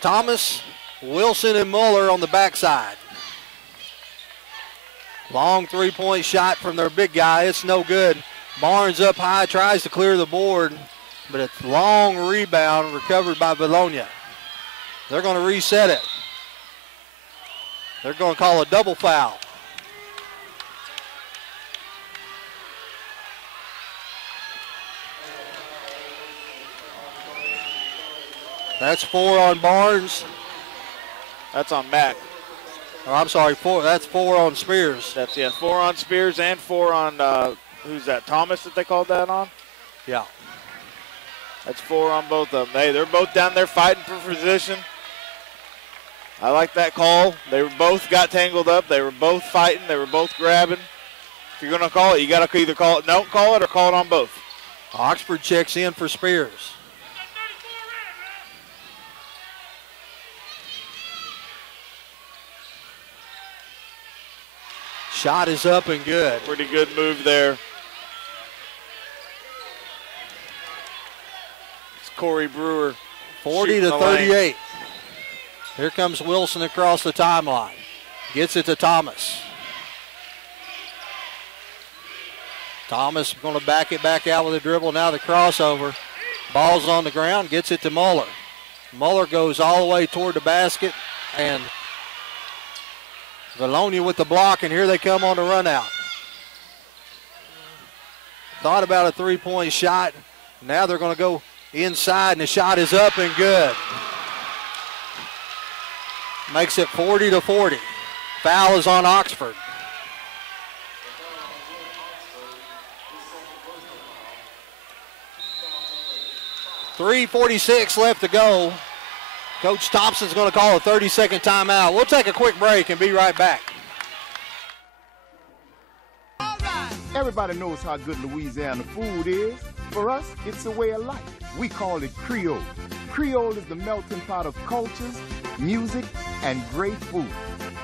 Thomas, Wilson, and Muller on the backside. Long 3-point shot from their big guy. It's no good. Barnes up high, tries to clear the board, but it's long rebound recovered by Vilonia. They're going to reset it. They're going to call a double foul. That's 4 on Barnes. That's on Mack. Oh, I'm sorry, 4. That's 4 on Spears. That's 4 on Spears and 4 on who's that? Thomas that they called that on? Yeah. That's 4 on both of them. Hey, they're both down there fighting for position. I like that call. They were both got tangled up. They were both fighting. They were both grabbing. If you're going to call it, you got to either call it, don't call it, or call it on both. Oxford checks in for Spears. Shot is up and good. Pretty good move there. It's Corey Brewer. 40 to 38. Here comes Wilson across the timeline. Gets it to Thomas. Thomas going to back it back out with a dribble. Now the crossover. Ball's on the ground. Gets it to Muller. Muller goes all the way toward the basket. And Vilonia with the block, and here they come on the run out. Thought about a 3-point shot. Now they're going to go inside, and the shot is up and good. Makes it 40 to 40. Foul is on Oxford. .346 left to go. Coach Thompson's going to call a 30-second timeout. We'll take a quick break and be right back. Everybody knows how good Louisiana food is. For us, it's a way of life. We call it Creole. Creole is the melting pot of cultures, music, and great food.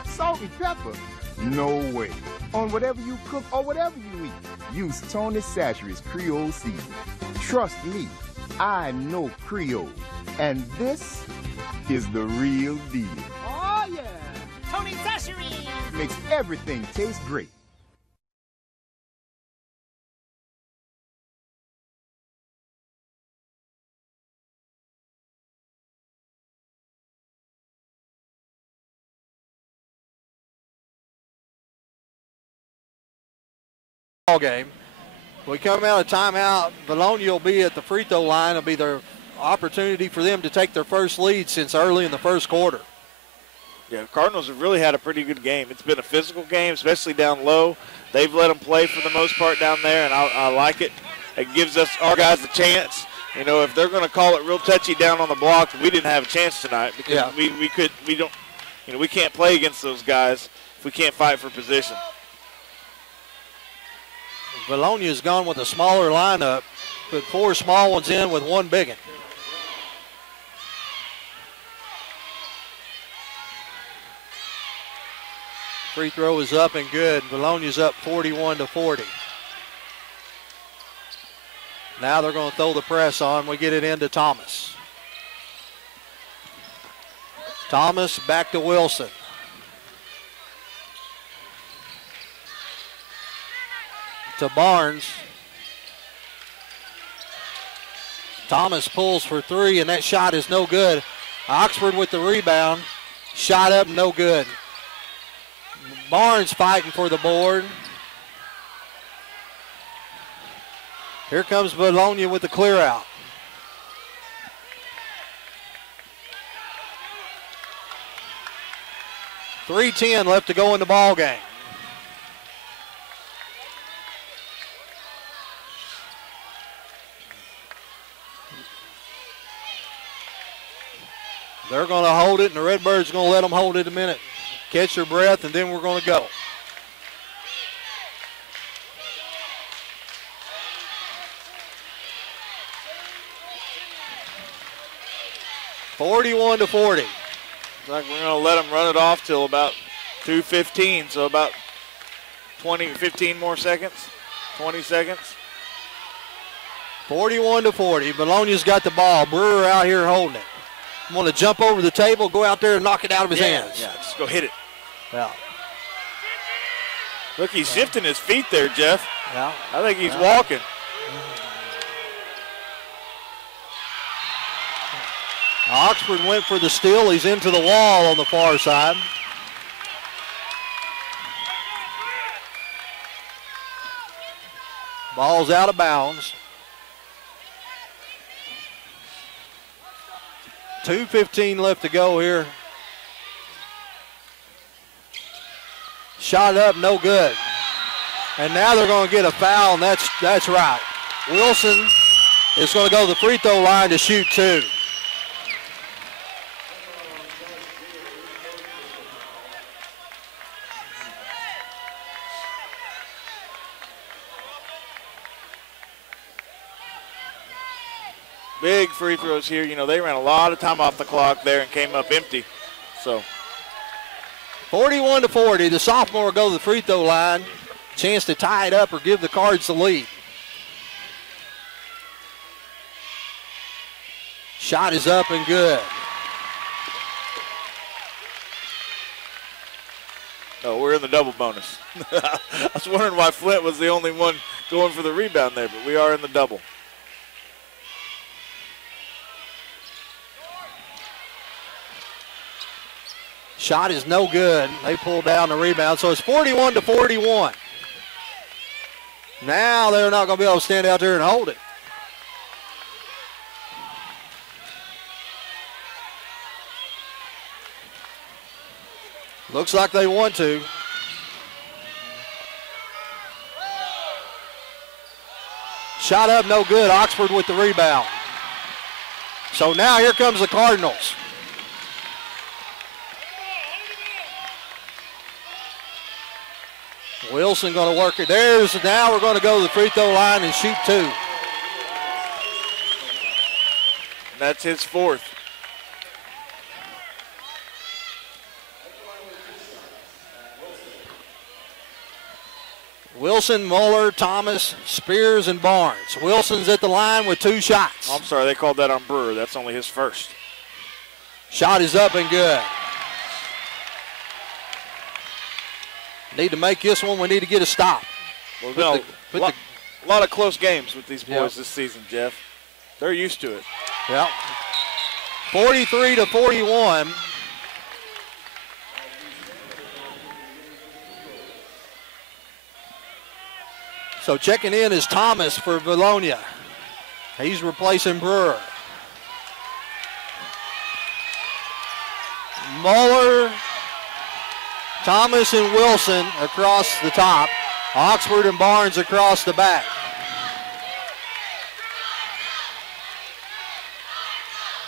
Salt and pepper? No way. On whatever you cook or whatever you eat, use Tony Chachere's Creole seasoning. Trust me, I know Creole. And this is the real deal. Oh, yeah. Tony Chachere's Makes everything taste great. Ball game. We come out of timeout. Vilonia will be at the free throw line. It'll be their opportunity for them to take their first lead since early in the first quarter. Yeah, the Cardinals have really had a pretty good game. It's been a physical game, especially down low. They've let them play for the most part down there, and I like it. It gives us our guys a chance. You know, if they're going to call it real touchy down on the block, we didn't have a chance tonight because we can't play against those guys if we can't fight for position. Vilonia's gone with a smaller lineup, put 4 small ones in with 1 big one. Free throw is up and good. Vilonia's up 41-40. Now they're going to throw the press on. We get it into Thomas. Thomas back to Wilson. To Barnes. Thomas pulls for 3, and that shot is no good. Oxford with the rebound. Shot up, no good. Barnes fighting for the board. Here comes Vilonia with the clear out. .310 left to go in the ball game. They're going to hold it, and the Redbirds going to let them hold it a minute. Catch your breath, and then we're going to go. .41-40. Looks like we're going to let them run it off till about 2:15, so about 15 more seconds, 20 seconds. 41-40. Vilonia's got the ball. Brewer out here holding it. I'm going to jump over the table, go out there and knock it out of his hands. Yeah, just go hit it. Yeah. Look, he's shifting his feet there, Jeff. Yeah. I think he's walking. Oxford went for the steal. He's into the wall on the far side. Ball's out of bounds. 2:15 left to go here. Shot up, no good. And now they're going to get a foul, and that's right. Wilson is going to go to the free throw line to shoot 2. Big free throws here. You know, they ran a lot of time off the clock there and came up empty. So 41-40. The sophomore will go to the free throw line. Chance to tie it up or give the Cards the lead. Shot is up and good. Oh, we're in the double bonus. I was wondering why Flint was the only one going for the rebound there, but we are in the double. Shot is no good. They pulled down the rebound, so it's 41-41. Now they're not going to be able to stand out there and hold it. Looks like they want to. Shot up, no good. Oxford with the rebound. So now here comes the Cardinals. Wilson going to work it. Now we're going to go to the free throw line and shoot 2. And that's his 4th. Wilson, Muller, Thomas, Spears, and Barnes. Wilson's at the line with 2 shots. I'm sorry, they called that on Brewer. That's only his 1st. Shot is up and good. Need to make this one. We need to get a stop. Well, a lot of close games with these boys this season, Jeff. They're used to it. Yeah. 43-41. So checking in is Thomas for Vilonia. He's replacing Brewer. Muller, Thomas, and Wilson across the top. Oxford and Barnes across the back.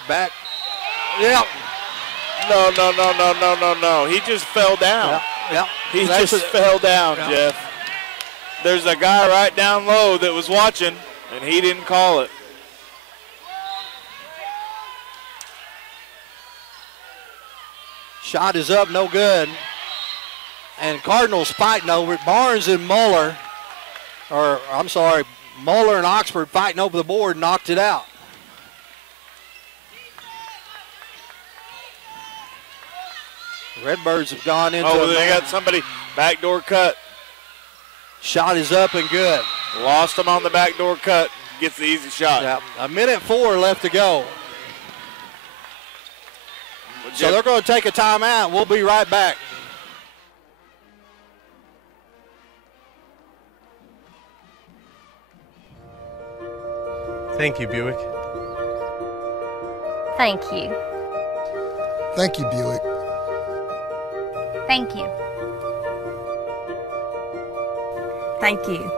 Back. Yep. No. He just fell down. Yep. He just fell down, yep. Jeff. There's a guy right down low that was watching, and he didn't call it. Shot is up, no good. And Cardinals fighting over it. Barnes and Muller, Muller and Oxford fighting over the board, knocked it out. Redbirds have gone into. Oh, they got somebody backdoor cut. Shot is up and good. Lost him on the backdoor cut. Gets the easy shot. Yeah, 1:04 left to go. So they're going to take a timeout. We'll be right back. Thank you, Buick. Thank you. Thank you, Buick. Thank you. Thank you.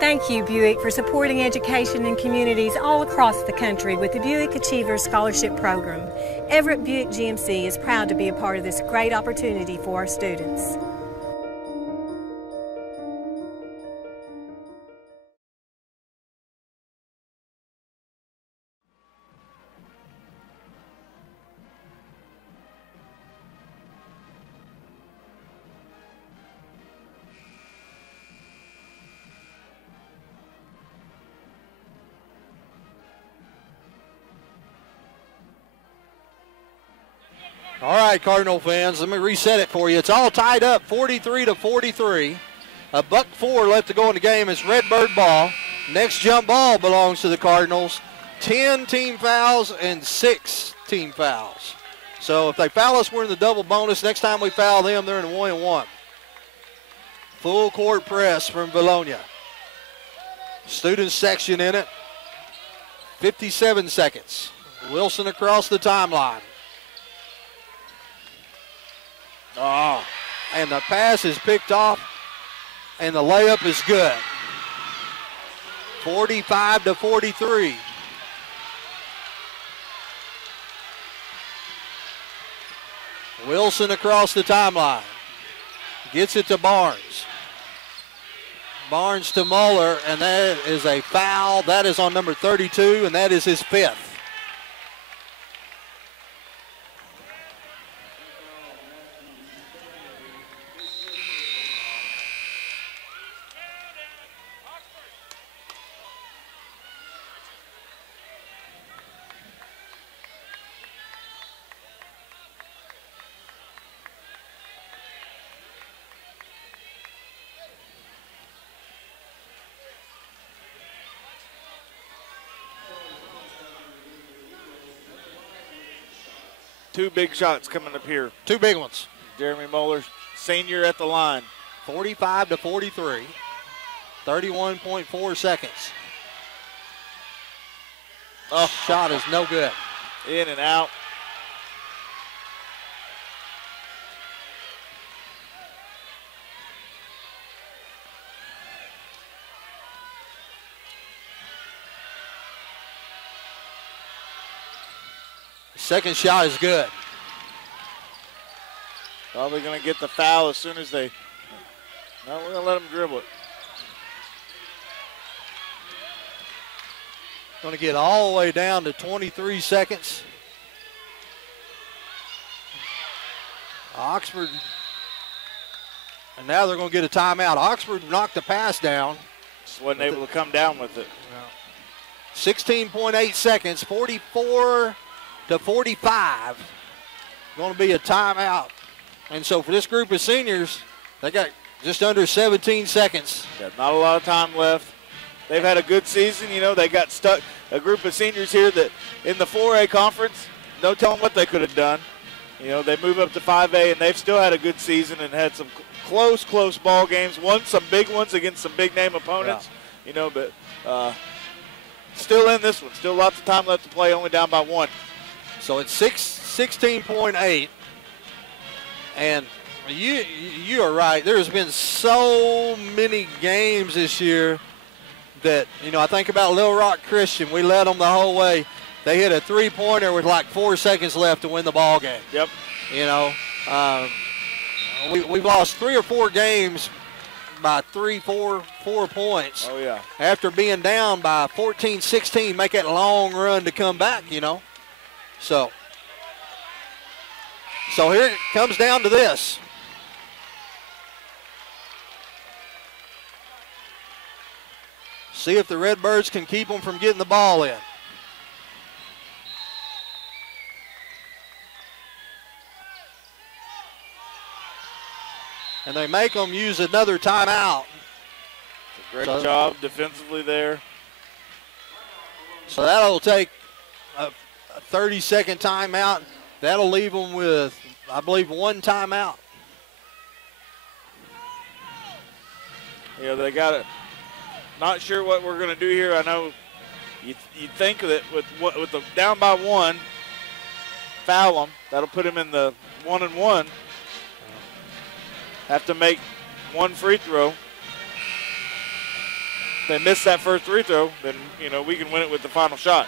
Thank you, Buick, for supporting education in communities all across the country with the Buick Achievers Scholarship Program. Everett Buick GMC is proud to be a part of this great opportunity for our students. All right, Cardinal fans, let me reset it for you. It's all tied up, 43-43. $1:04 left to go in the game. It's Redbird ball. Next jump ball belongs to the Cardinals. 10 team fouls and 6 team fouls. So if they foul us, we're in the double bonus. Next time we foul them, they're in the 1-1. Full court press from Vilonia. Student section in it. 57 seconds. Wilson across the timeline. And the pass is picked off, and the layup is good. 45-43. Wilson across the timeline. Gets it to Barnes. Barnes to Muller, and that is a foul. That is on number 32, and that is his 5th. Two big shots coming up here. Two big ones. Jeremy Muller, senior at the line. 45-43. 31.4 seconds. Oh, shot is no good. In and out. Second shot is good. Probably going to get the foul as soon as they. No, we're going to let them dribble it. Going to get all the way down to 23 seconds. Oxford. And now they're going to get a timeout. Oxford knocked the pass down. Just wasn't able to come down with it. 16.8 seconds, 44-45. Going to be a timeout. And so for this group of seniors, they got just under 17 seconds. Yeah, not a lot of time left. They've had a good season. You know, they got stuck. A group of seniors here that in the 4A conference, no telling what they could have done. You know, they move up to 5A, and they've still had a good season and had some close ball games. Won some big ones against some big-name opponents. Yeah. You know, but still in this one. Still lots of time left to play, only down by 1. So it's 6 16.8. And you are right. There's been so many games this year that, I think about Little Rock Christian. We led them the whole way. They hit a three-pointer with like 4 seconds left to win the ball game. Yep. We've lost 3 or 4 games by 4 points. Oh, yeah. After being down by 14, 16, make that long run to come back, So here it comes down to this. See if the Redbirds can keep them from getting the ball in. And they make them use another timeout. Great job defensively there. So that'll take a 30-second timeout. That'll leave them with, I believe, 1 timeout. Yeah, they got it. Not sure what we're going to do here. I know you think that with the down by 1, foul them. That'll put them in the 1-and-1. Have to make 1 free throw. If they miss that first free throw, then, we can win it with the final shot.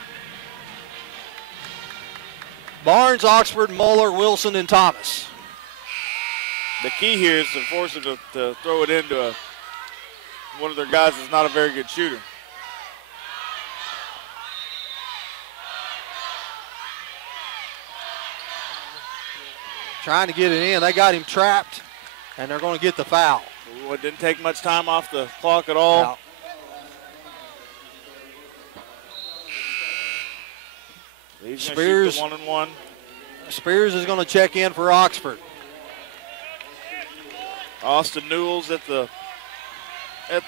Barnes, Oxford, Muller, Wilson, and Thomas. The key here is to force them to throw it into one of their guys that's not a very good shooter. Trying to get it in. They got him trapped, and they're going to get the foul. Well, it didn't take much time off the clock at all. Foul. Spears, 1-and-1. Spears is going to check in for Oxford. Austin Newell's at the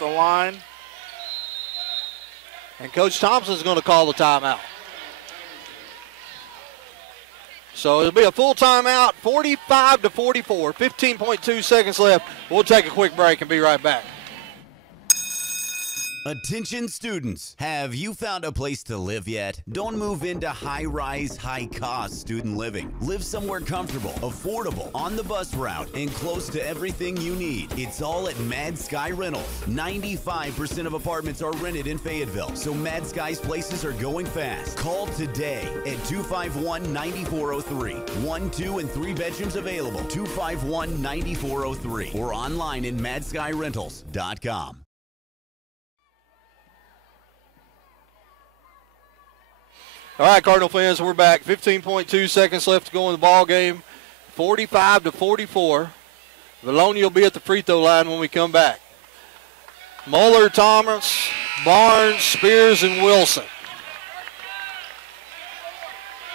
line. And Coach Thompson's going to call the timeout. So it'll be a full timeout, 45-44, 15.2 seconds left. We'll take a quick break and be right back. Attention students, have you found a place to live yet? Don't move into high-rise, high-cost student living. Live somewhere comfortable, affordable, on the bus route, and close to everything you need. It's all at Mad Sky Rentals. 95% of apartments are rented in Fayetteville, so Mad Sky's places are going fast. Call today at 251-9403. 1, 2, and 3 bedrooms available. 251-9403 or online at madskyrentals.com. All right, Cardinal fans, we're back. 15.2 seconds left to go in the ball game. 45-44. Vilonia will be at the free throw line when we come back. Muller, Thomas, Barnes, Spears, and Wilson.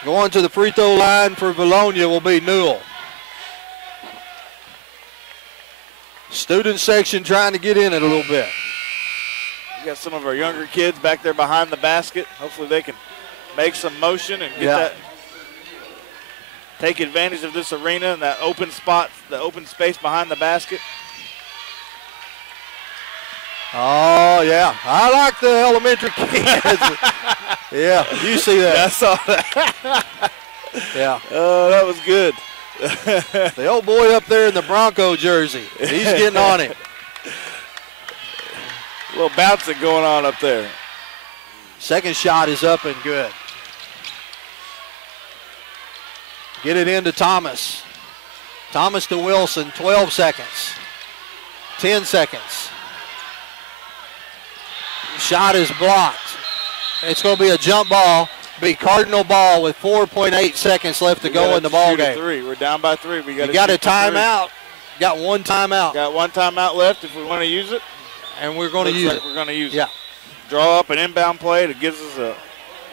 Going to the free throw line for Vilonia will be Newell. Student section trying to get in it a little bit. We got some of our younger kids back there behind the basket. Hopefully they can make some motion and get that. Take advantage of this arena and that open spot, the open space behind the basket. Oh, yeah. I like the elementary kids. Yeah, you see that. I saw that. Yeah. Oh, that was good. The old boy up there in the Bronco jersey. He's getting on it. A little bouncing going on up there. Second shot is up and good. Get it into Thomas. Thomas to Wilson, 12 seconds. 10 seconds. Shot is blocked. It's going to be a jump ball, be Cardinal ball with 4.8 seconds left to go in the ball game. We're down by 3. We got a timeout. Got 1 timeout. Got 1 timeout left if we want to use it. And we're going to use it. We're going to use it. Yeah. Draw up an inbound play that gives us a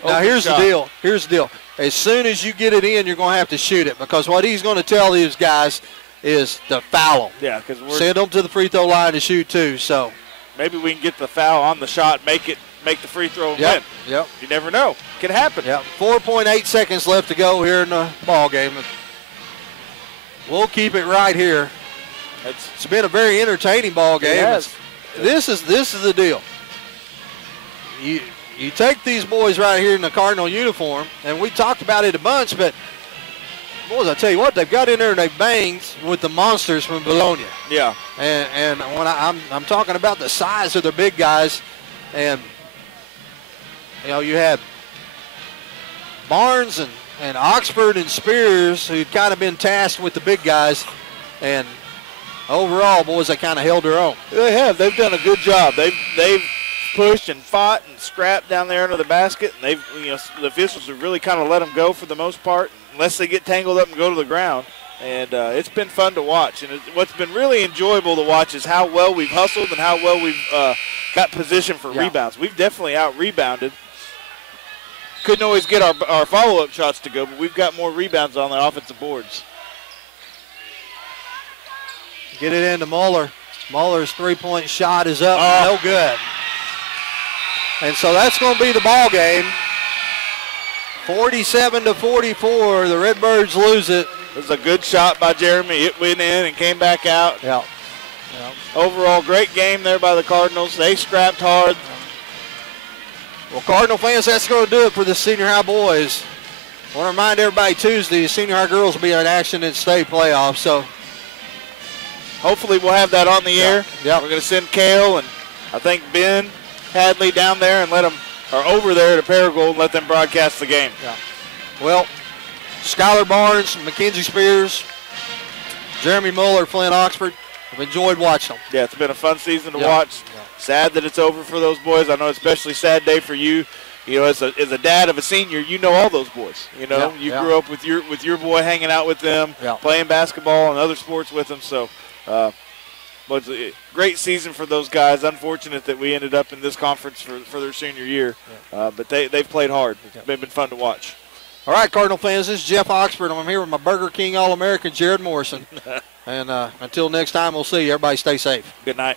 Now here's shot. the deal. Here's the deal. As soon as you get it in, you're going to have to shoot it, because what he's going to tell these guys is to foul them. Yeah, because we're send them to the free throw line to shoot too. So maybe we can get the foul on the shot, make the free throw and win. Yep. You never know. Can happen. Yep. 4.8 seconds left to go here in the ball game. We'll keep it right here. It's been a very entertaining ball game. It has. This is the deal. You take these boys right here in the Cardinal uniform, and we talked about it a bunch, but boys, I tell you what, they've got in there and they've banged with the monsters from Vilonia. Yeah. And when I'm talking about the size of the big guys, and you had Barnes and Oxford and Spears who'd kind of been tasked with the big guys, and overall, boys, they kind of held their own. They have. They've done a good job. They've pushed and fought and scrapped down there under the basket, and the officials have really kind of let them go for the most part, unless they get tangled up and go to the ground. And it's been fun to watch. And what's been really enjoyable to watch is how well we've hustled and how well we've got position for rebounds. We've definitely out-rebounded. Couldn't always get our follow-up shots to go, but we've got more rebounds on the offensive boards. Get it into Muller. Muller's three-point shot is up, no good. And so that's going to be the ball game. 47-44, the Redbirds lose it. It was a good shot by Jeremy. It went in and came back out. Yeah. Overall, great game there by the Cardinals. They scrapped hard. Well, Cardinal fans, that's going to do it for the senior high boys. I want to remind everybody Tuesday, senior high girls will be in action in state playoffs. So hopefully we'll have that on the air. Yeah. We're going to send Kale and I think Ben Hadley down there and over there to Paragould and let them broadcast the game. Yeah. Well, Skylar Barnes, Mackenzie Spears, Jeremy Muller, Flint Oxford, I've enjoyed watching them. Yeah, it's been a fun season to watch. Yeah. Sad that it's over for those boys. I know especially sad day for you. As a dad of a senior, you know all those boys. You grew up with your boy hanging out with them, playing basketball and other sports with them. So was a great season for those guys. Unfortunate that we ended up in this conference for their senior year. But they've played hard. It's been fun to watch. All right, Cardinal fans, this is Jeff Oxford. I'm here with my Burger King All-American, Jared Morrison. And until next time, we'll see you. Everybody stay safe. Good night.